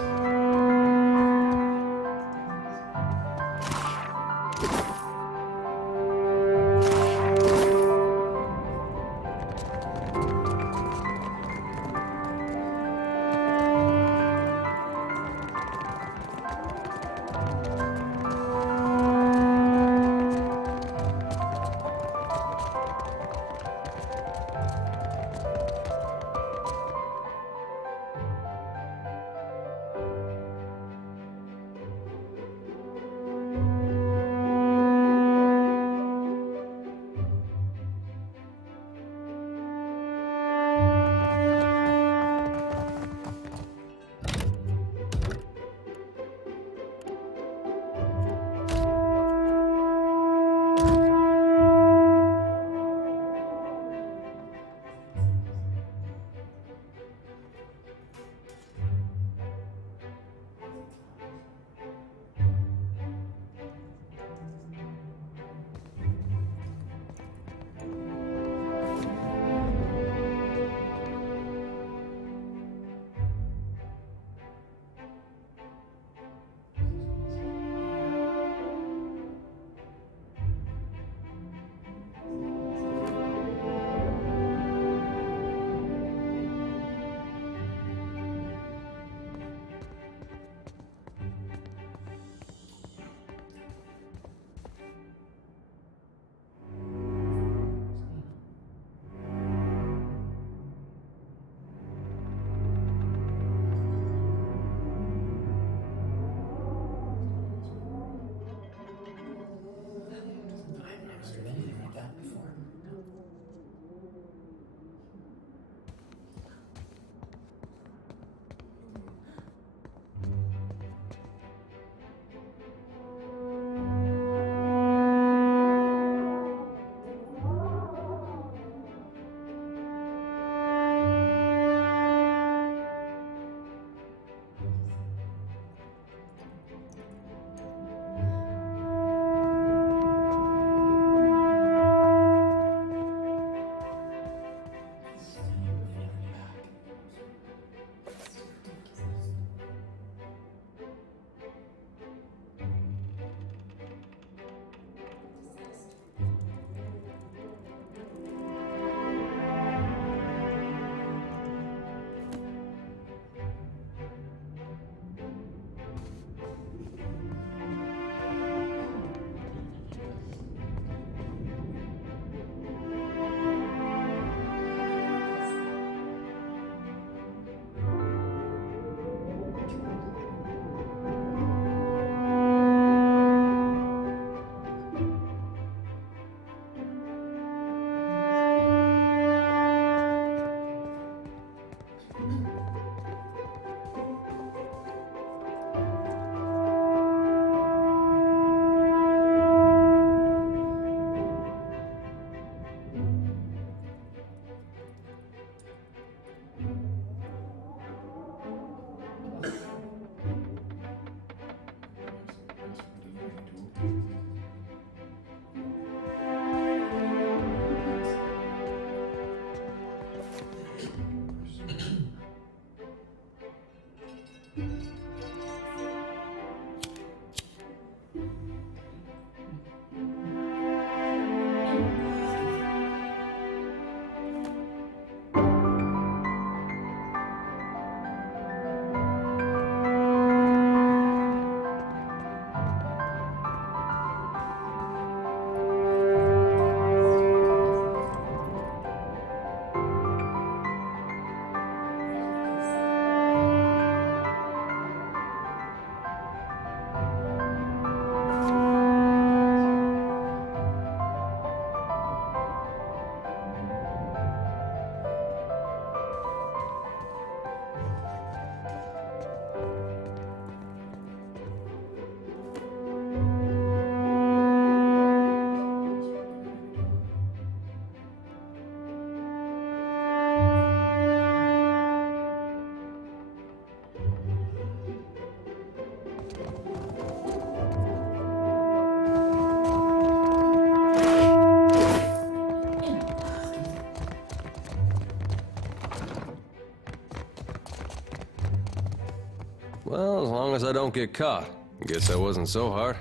Well, as long as I don't get caught. Guess that wasn't so hard.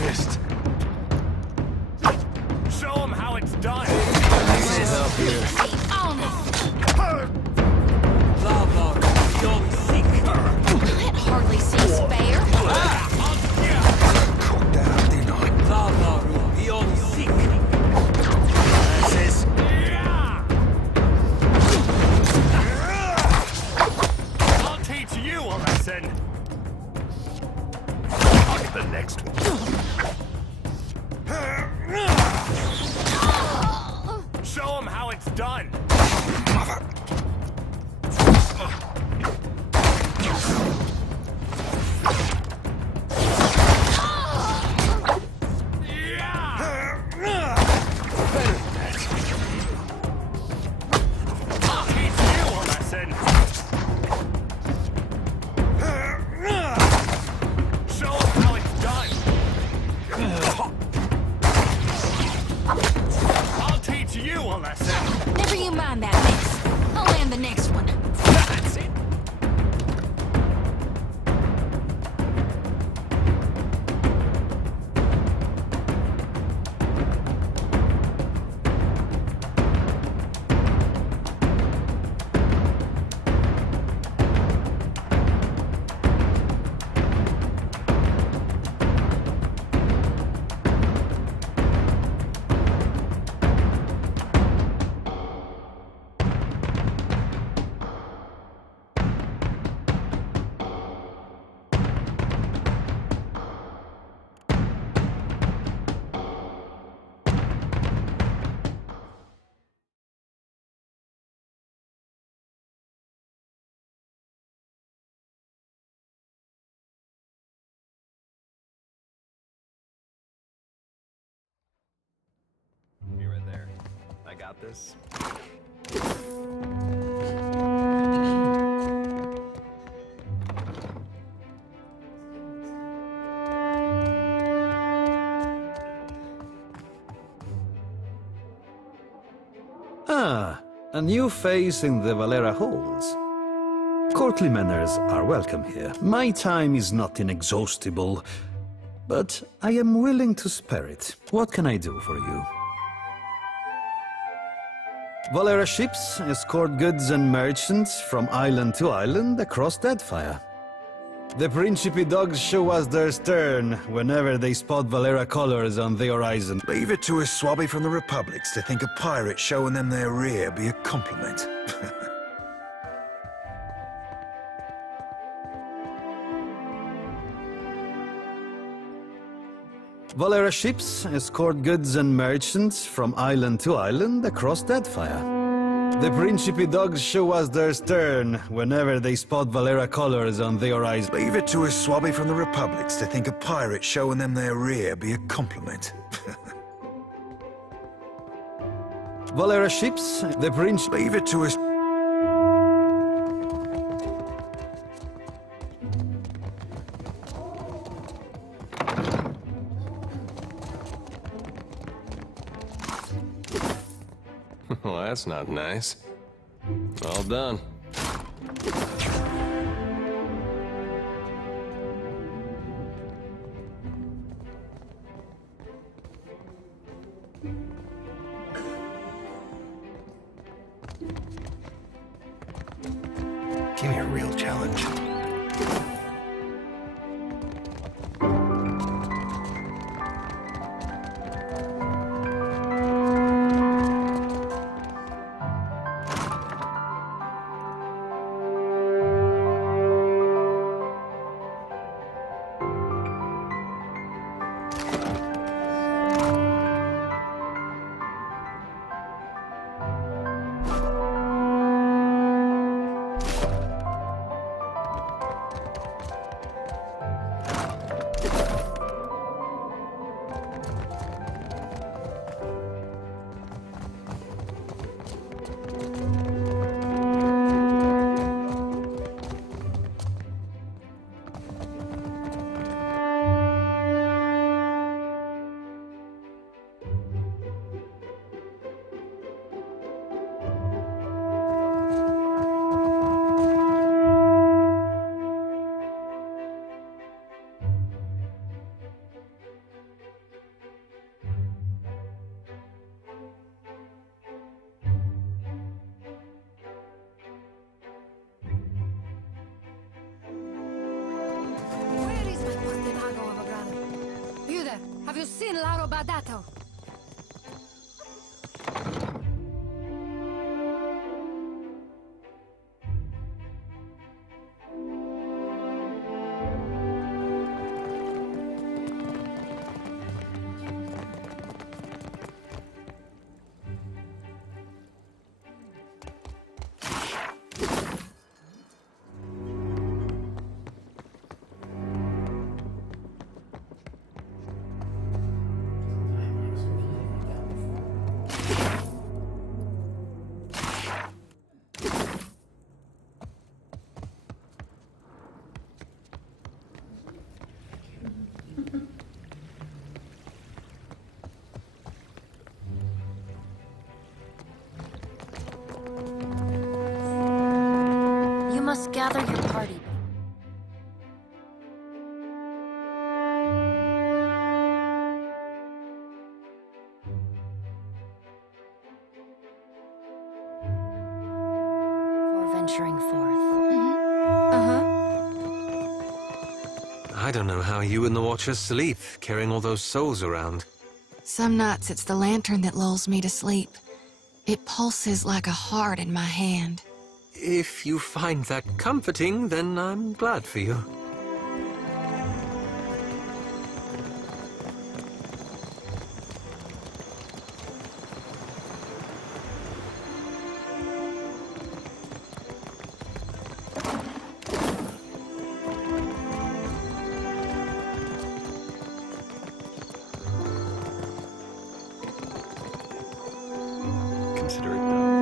Missed. Show him how it's done. Help here. Can't hardly see spare. I'll teach you a lesson. I'll get the next one. Show him how it's done. I'll teach you a lesson. Show him how it's done. I'll teach you a lesson. Never you mind that mess. I'll land the next one. That's it. Be right there. I got this. Ah, a new face in the Valera halls. Courtly manners are welcome here. My time is not inexhaustible, but I am willing to spare it. What can I do for you? Valera ships escort goods and merchants from island to island across Deadfire. The Principe dogs show us their stern whenever they spot Valera colors on the horizon. Leave it to a swabby from the Republics to think a pirate showing them their rear be a compliment. Valera ships escort goods and merchants from island to island across Deadfire. The Principe dogs show us their stern whenever they spot Valera colors on the horizon. Leave it to a swabby from the Republics to think a pirate showing them their rear be a compliment. Valera ships, the Principe... Leave it to a... Well, that's not nice. All done. Give me a real challenge. in Lauro Badato. You must gather your party. For venturing forth. I don't know how you and the Watchers sleep, carrying all those souls around. Some nights it's the lantern that lulls me to sleep. It pulses like a heart in my hand. If you find that comforting, then I'm glad for you. Consider it done.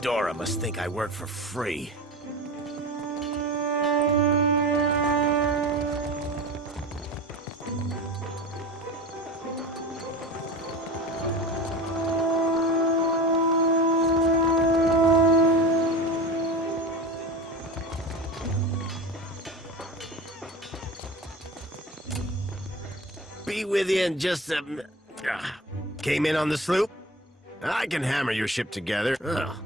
Dora must think I work for free. Be with you in just a... Came in on the sloop? I can hammer your ship together. Ugh.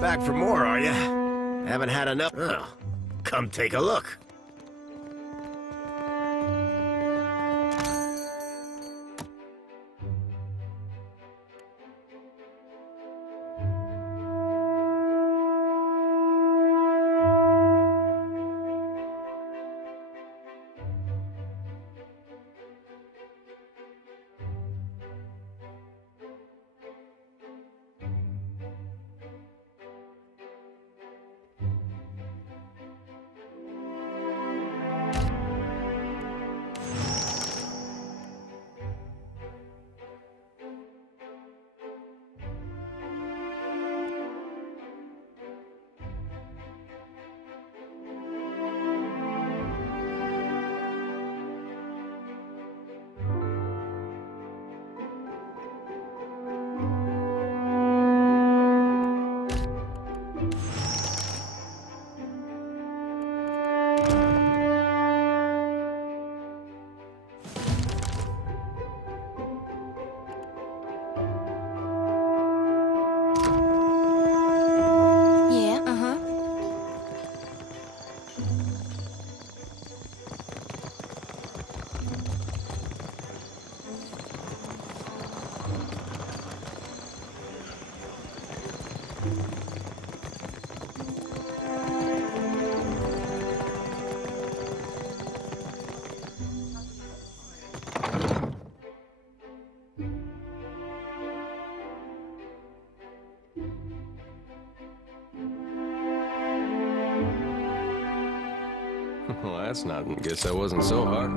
Back for more, are you? Haven't had enough? Oh, come take a look. Well, that's not... Guess that wasn't so hard.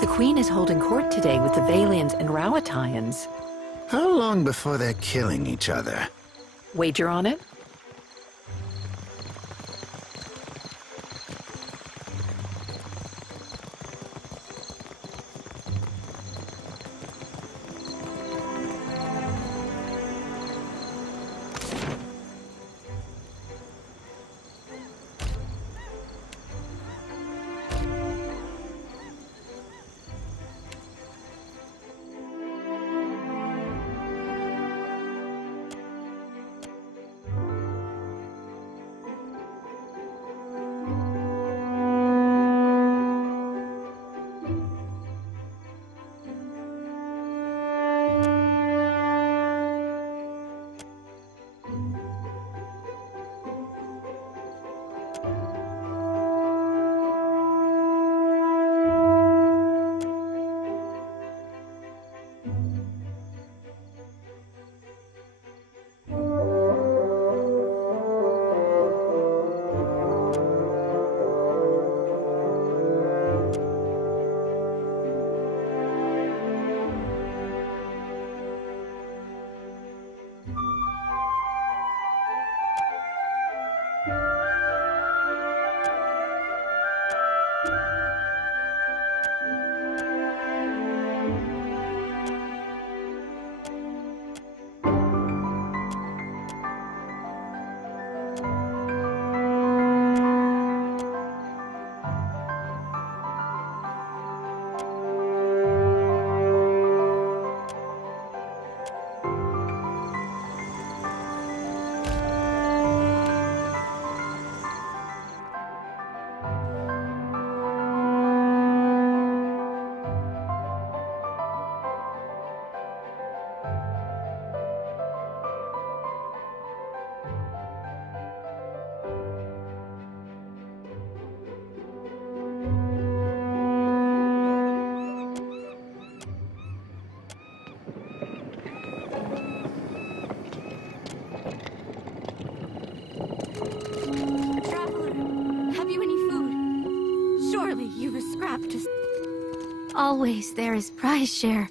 The Queen is holding court today with the Valians and Rowattians. How long before they're killing each other? Wager on it? Always there is prize share.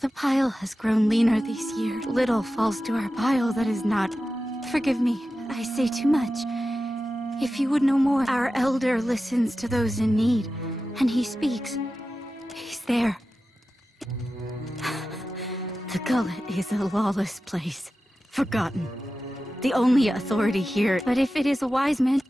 The pile has grown leaner these years. Little falls to our pile that is not. Forgive me, I say too much. If you would know more, our elder listens to those in need, and he speaks. He's there. The gullet is a lawless place. Forgotten. The only authority here, but if it is a wise man...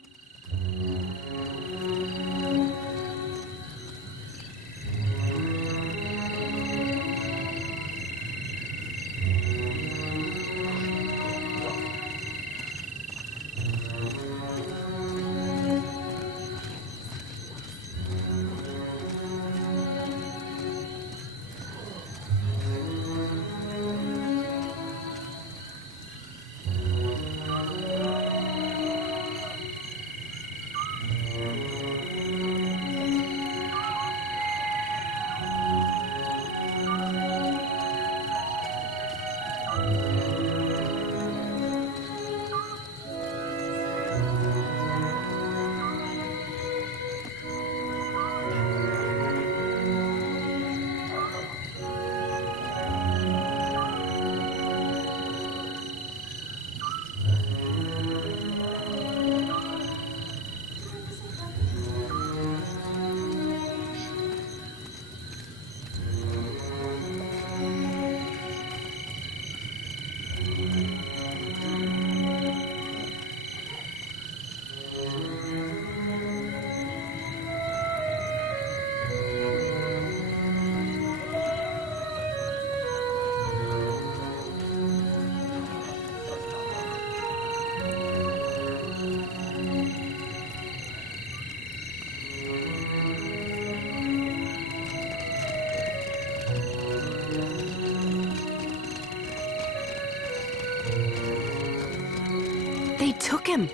They took him!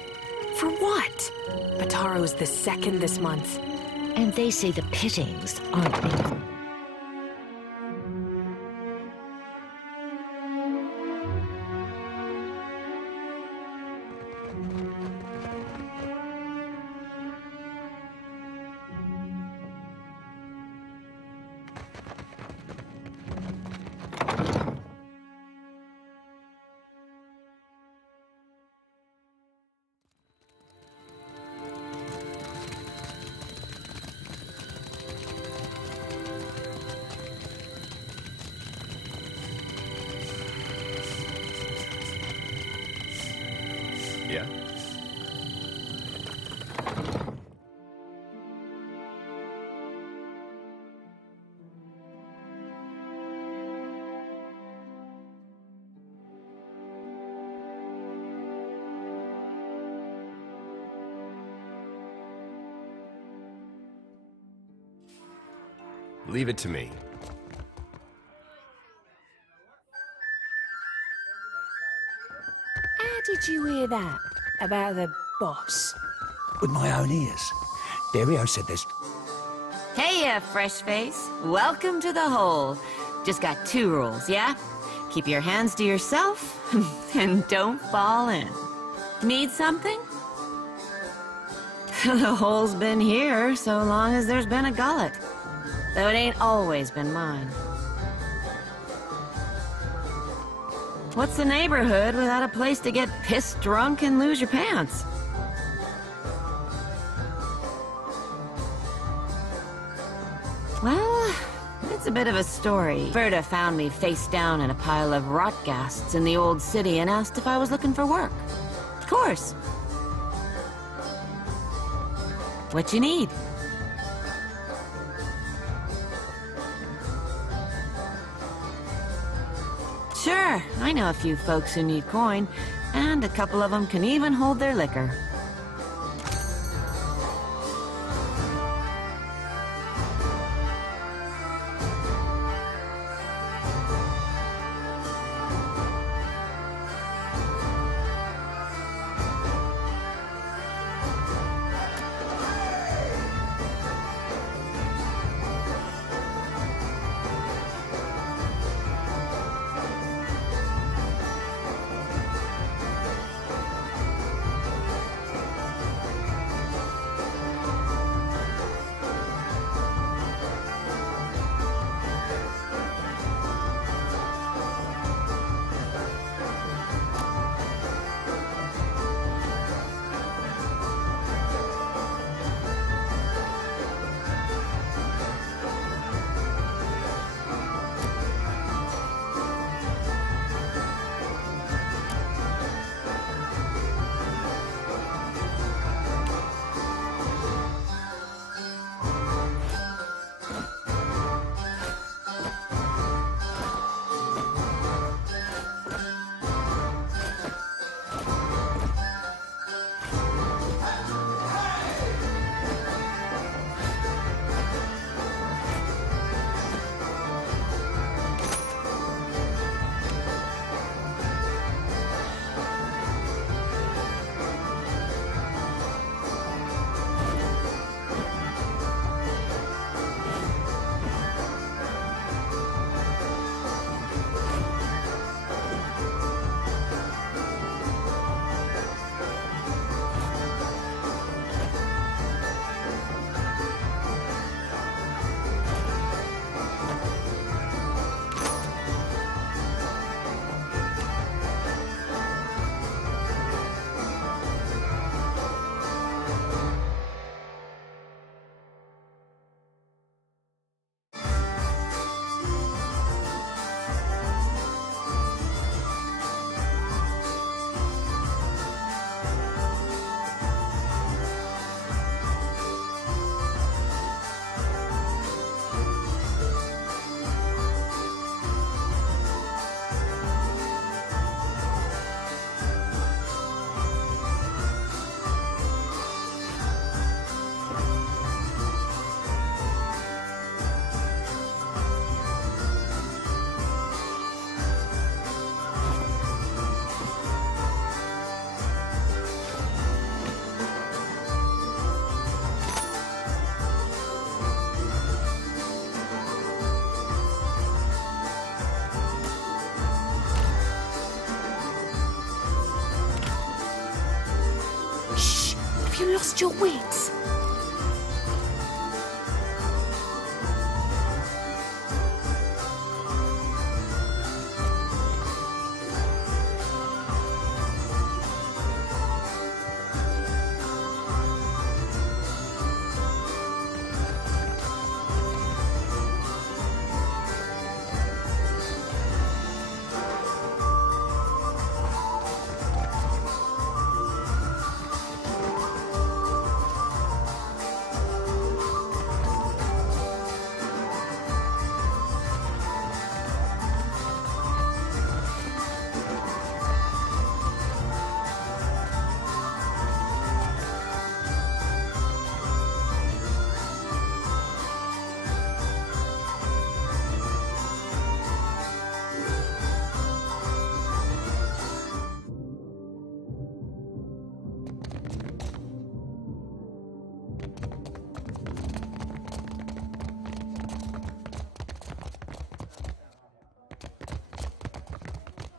For what? Ataro's the second this month. And they say the pittings aren't equal. Leave it to me. How did you hear that? About the boss? With my own ears. Dario said there's... Hey, fresh face. Welcome to the hole. Just got 2 rules, yeah? Keep your hands to yourself, and don't fall in. Need something? The hole's been here so long as there's been a gullet. Though it ain't always been mine. What's the neighborhood without a place to get pissed drunk and lose your pants? Well, it's a bit of a story. Verda found me face down in a pile of rot ghasts in the old city and asked if I was looking for work. Of course. What you need? Sure, I know a few folks who need coin, and a couple of them can even hold their liquor. You lost your wits.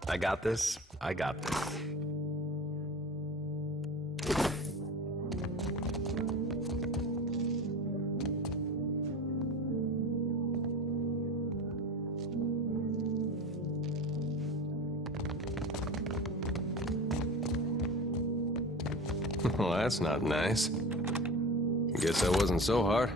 I got this. I got this. Well, that's not nice. Guess that wasn't so hard.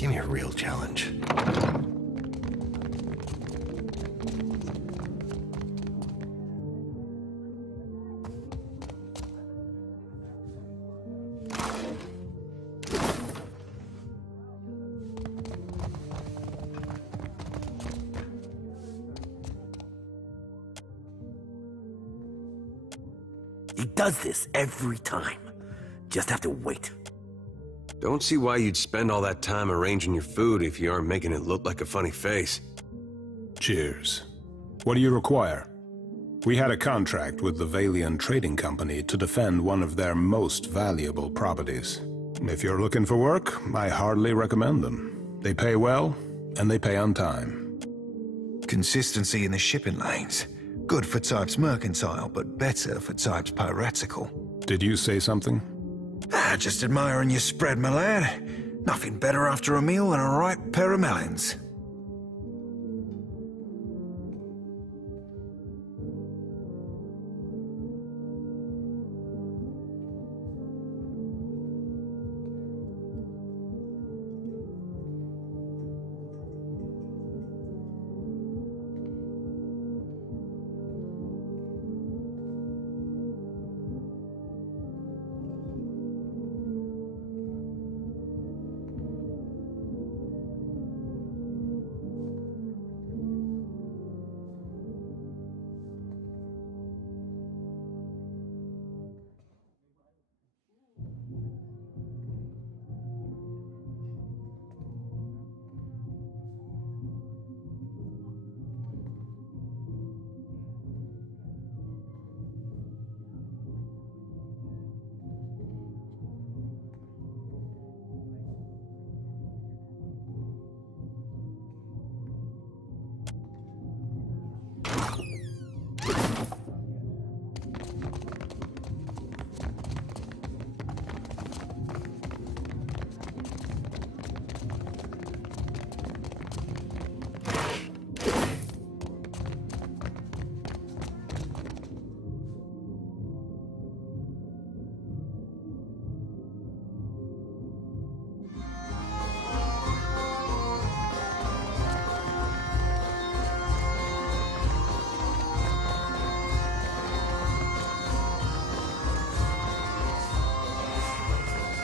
Give me a real challenge. He does this every time. Just have to wait. Don't see why you'd spend all that time arranging your food if you aren't making it look like a funny face. Cheers. What do you require? We had a contract with the Valian Trading Company to defend one of their most valuable properties. If you're looking for work, I hardly recommend them. They pay well, and they pay on time. Consistency in the shipping lanes. Good for types mercantile, but better for types piratical. Did you say something? Just admiring your spread, my lad. Nothing better after a meal than a ripe pair of melons.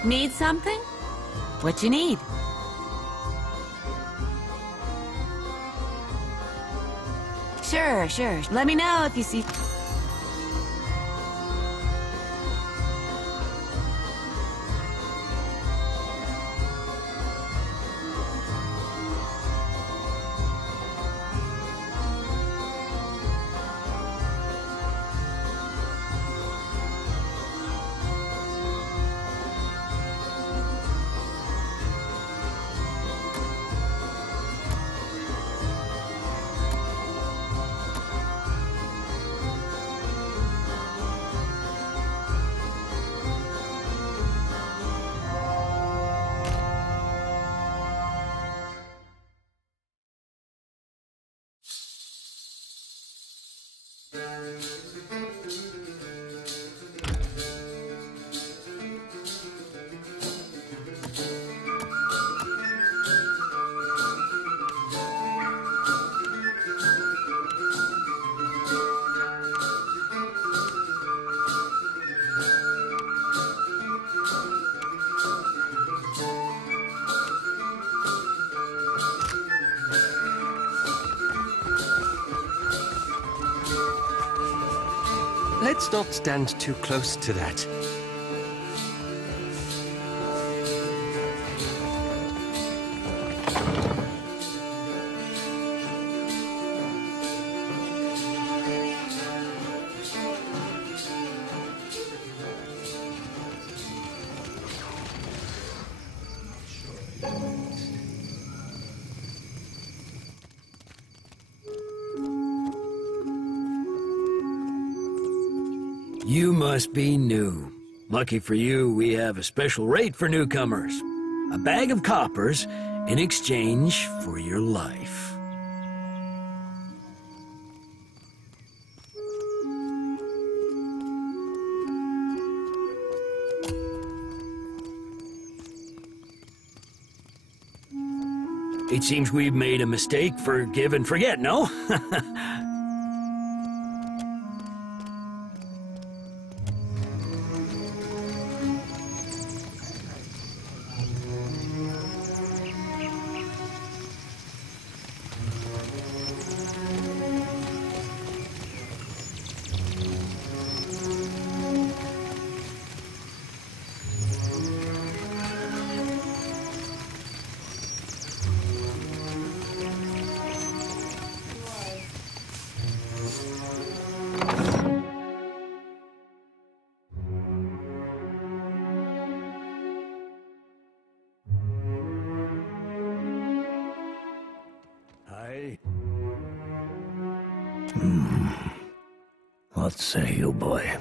Need something? What you need? Sure, sure. Let me know if you see... Let's not stand too close to that. You must be new. Lucky for you, we have a special rate for newcomers. A bag of coppers in exchange for your life. It seems we've made a mistake. Forgive and forget, no? What say you, boy?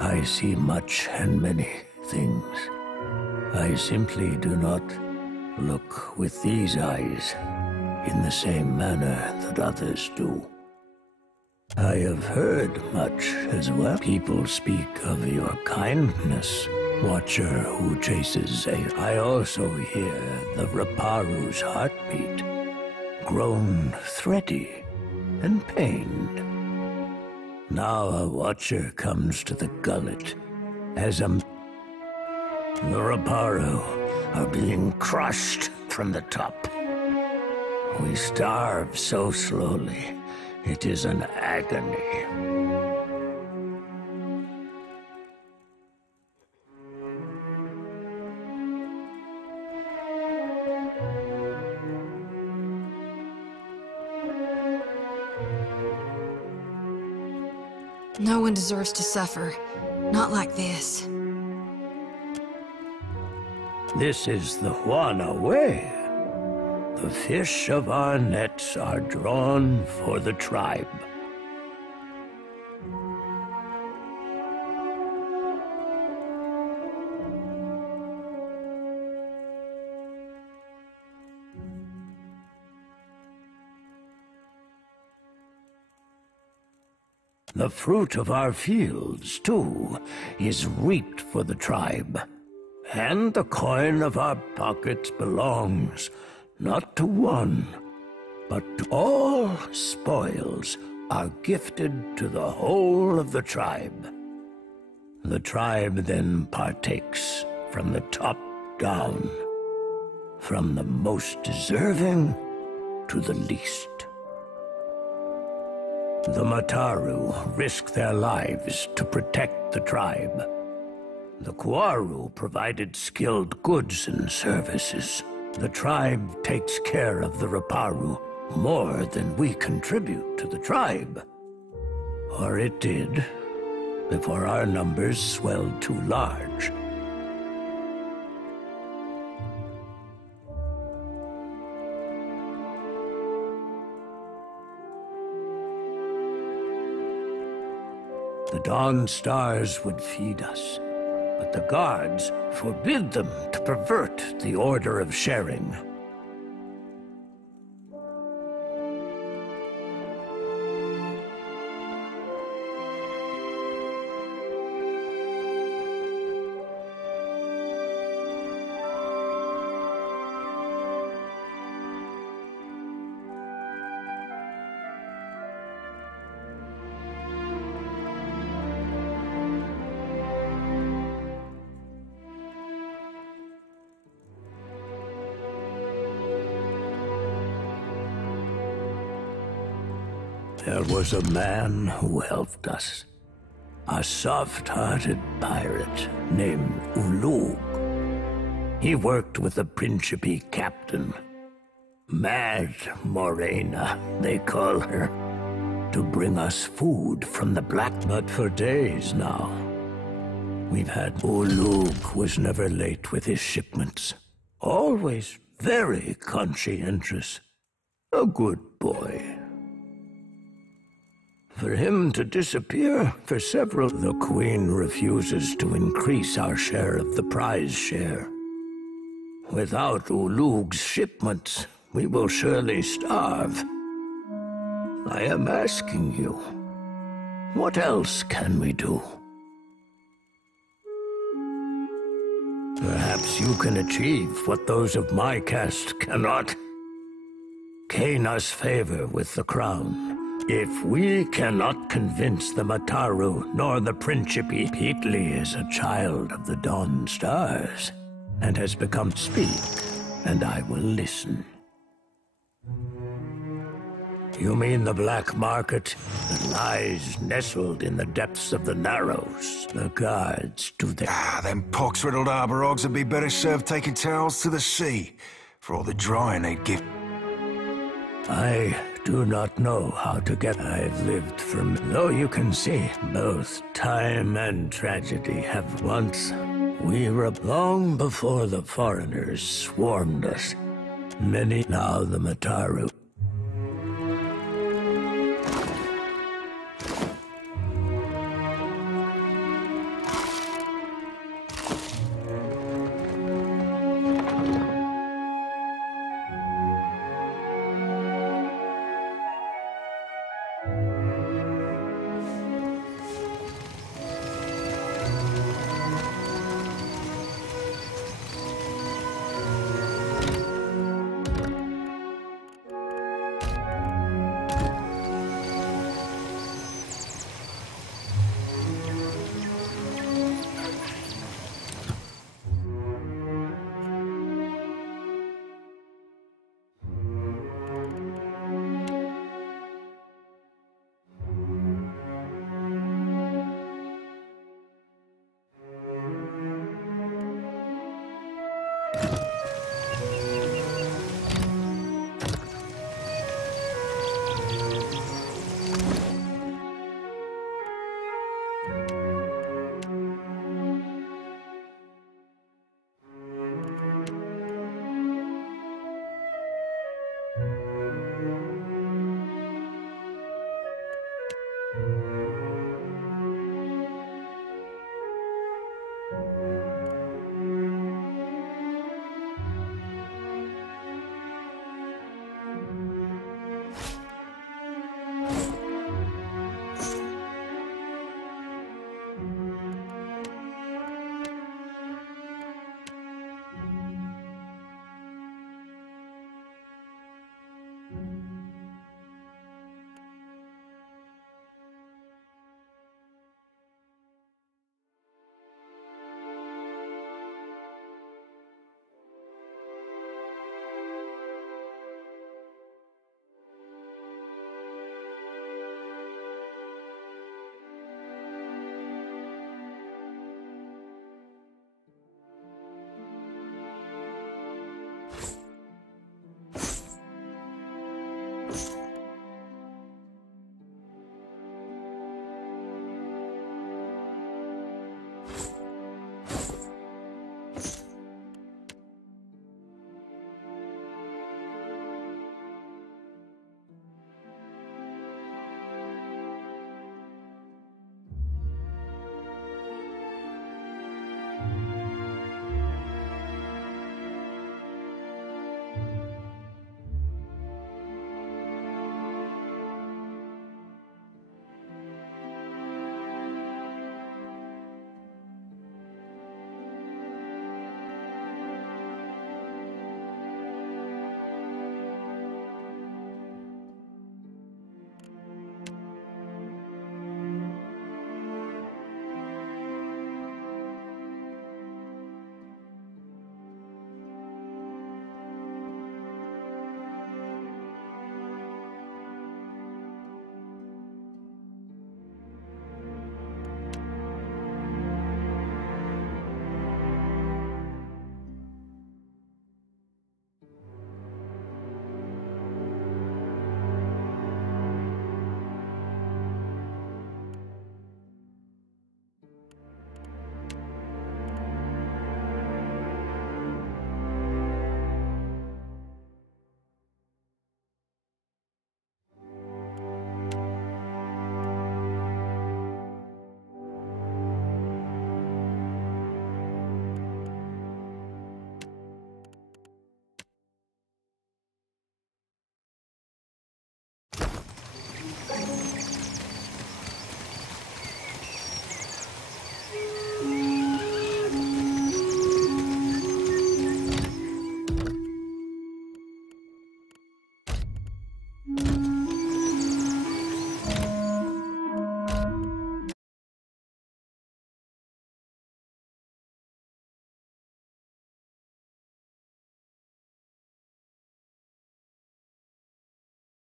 I see much and many things. I simply do not look with these eyes in the same manner that others do. I have heard much as well. People speak of your kindness, Watcher who chases I also hear the Raparu's heartbeat, grown thready and pained. Now a Watcher comes to the gullet as the Raparu are being crushed from the top. We starve so slowly. It is an agony. No one deserves to suffer. Not like this. This is the Juana way. The fish of our nets are drawn for the tribe. The fruit of our fields, too, is reaped for the tribe. And the coin of our pockets belongs not to one, but to all spoils are gifted to the whole of the tribe. The tribe then partakes from the top down, from the most deserving to the least. The Mataru risk their lives to protect the tribe. The Kuaru provided skilled goods and services. The tribe takes care of the Raparu more than we contribute to the tribe. Or it did, before our numbers swelled too large. The dawn stars would feed us, but the guards forbid them to pervert the order of sharing. There was a man who helped us. A soft-hearted pirate named Ulug. He worked with the Principe captain. Mad Morena, they call her. To bring us food from the Black Mud for days now. We've had Ulug was never late with his shipments. Always very conscientious. A good boy. For him to disappear for several... The Queen refuses to increase our share of the prize share. Without Ulug's shipments, we will surely starve. I am asking you, what else can we do? Perhaps you can achieve what those of my caste cannot. Gain us favor with the crown. If we cannot convince the Mataru nor the Principe, Hitli is a child of the Dawn Stars and has become speak, and I will listen. You mean the black market that lies nestled in the depths of the Narrows? The guards do their... Them pox-riddled harbour hogs would be better served taking towels to the sea for all the drying they'd give. I do not know how to get... I've lived from... Though you can see, both time and tragedy have once... We were long before the foreigners swarmed us. Many now the Mataru...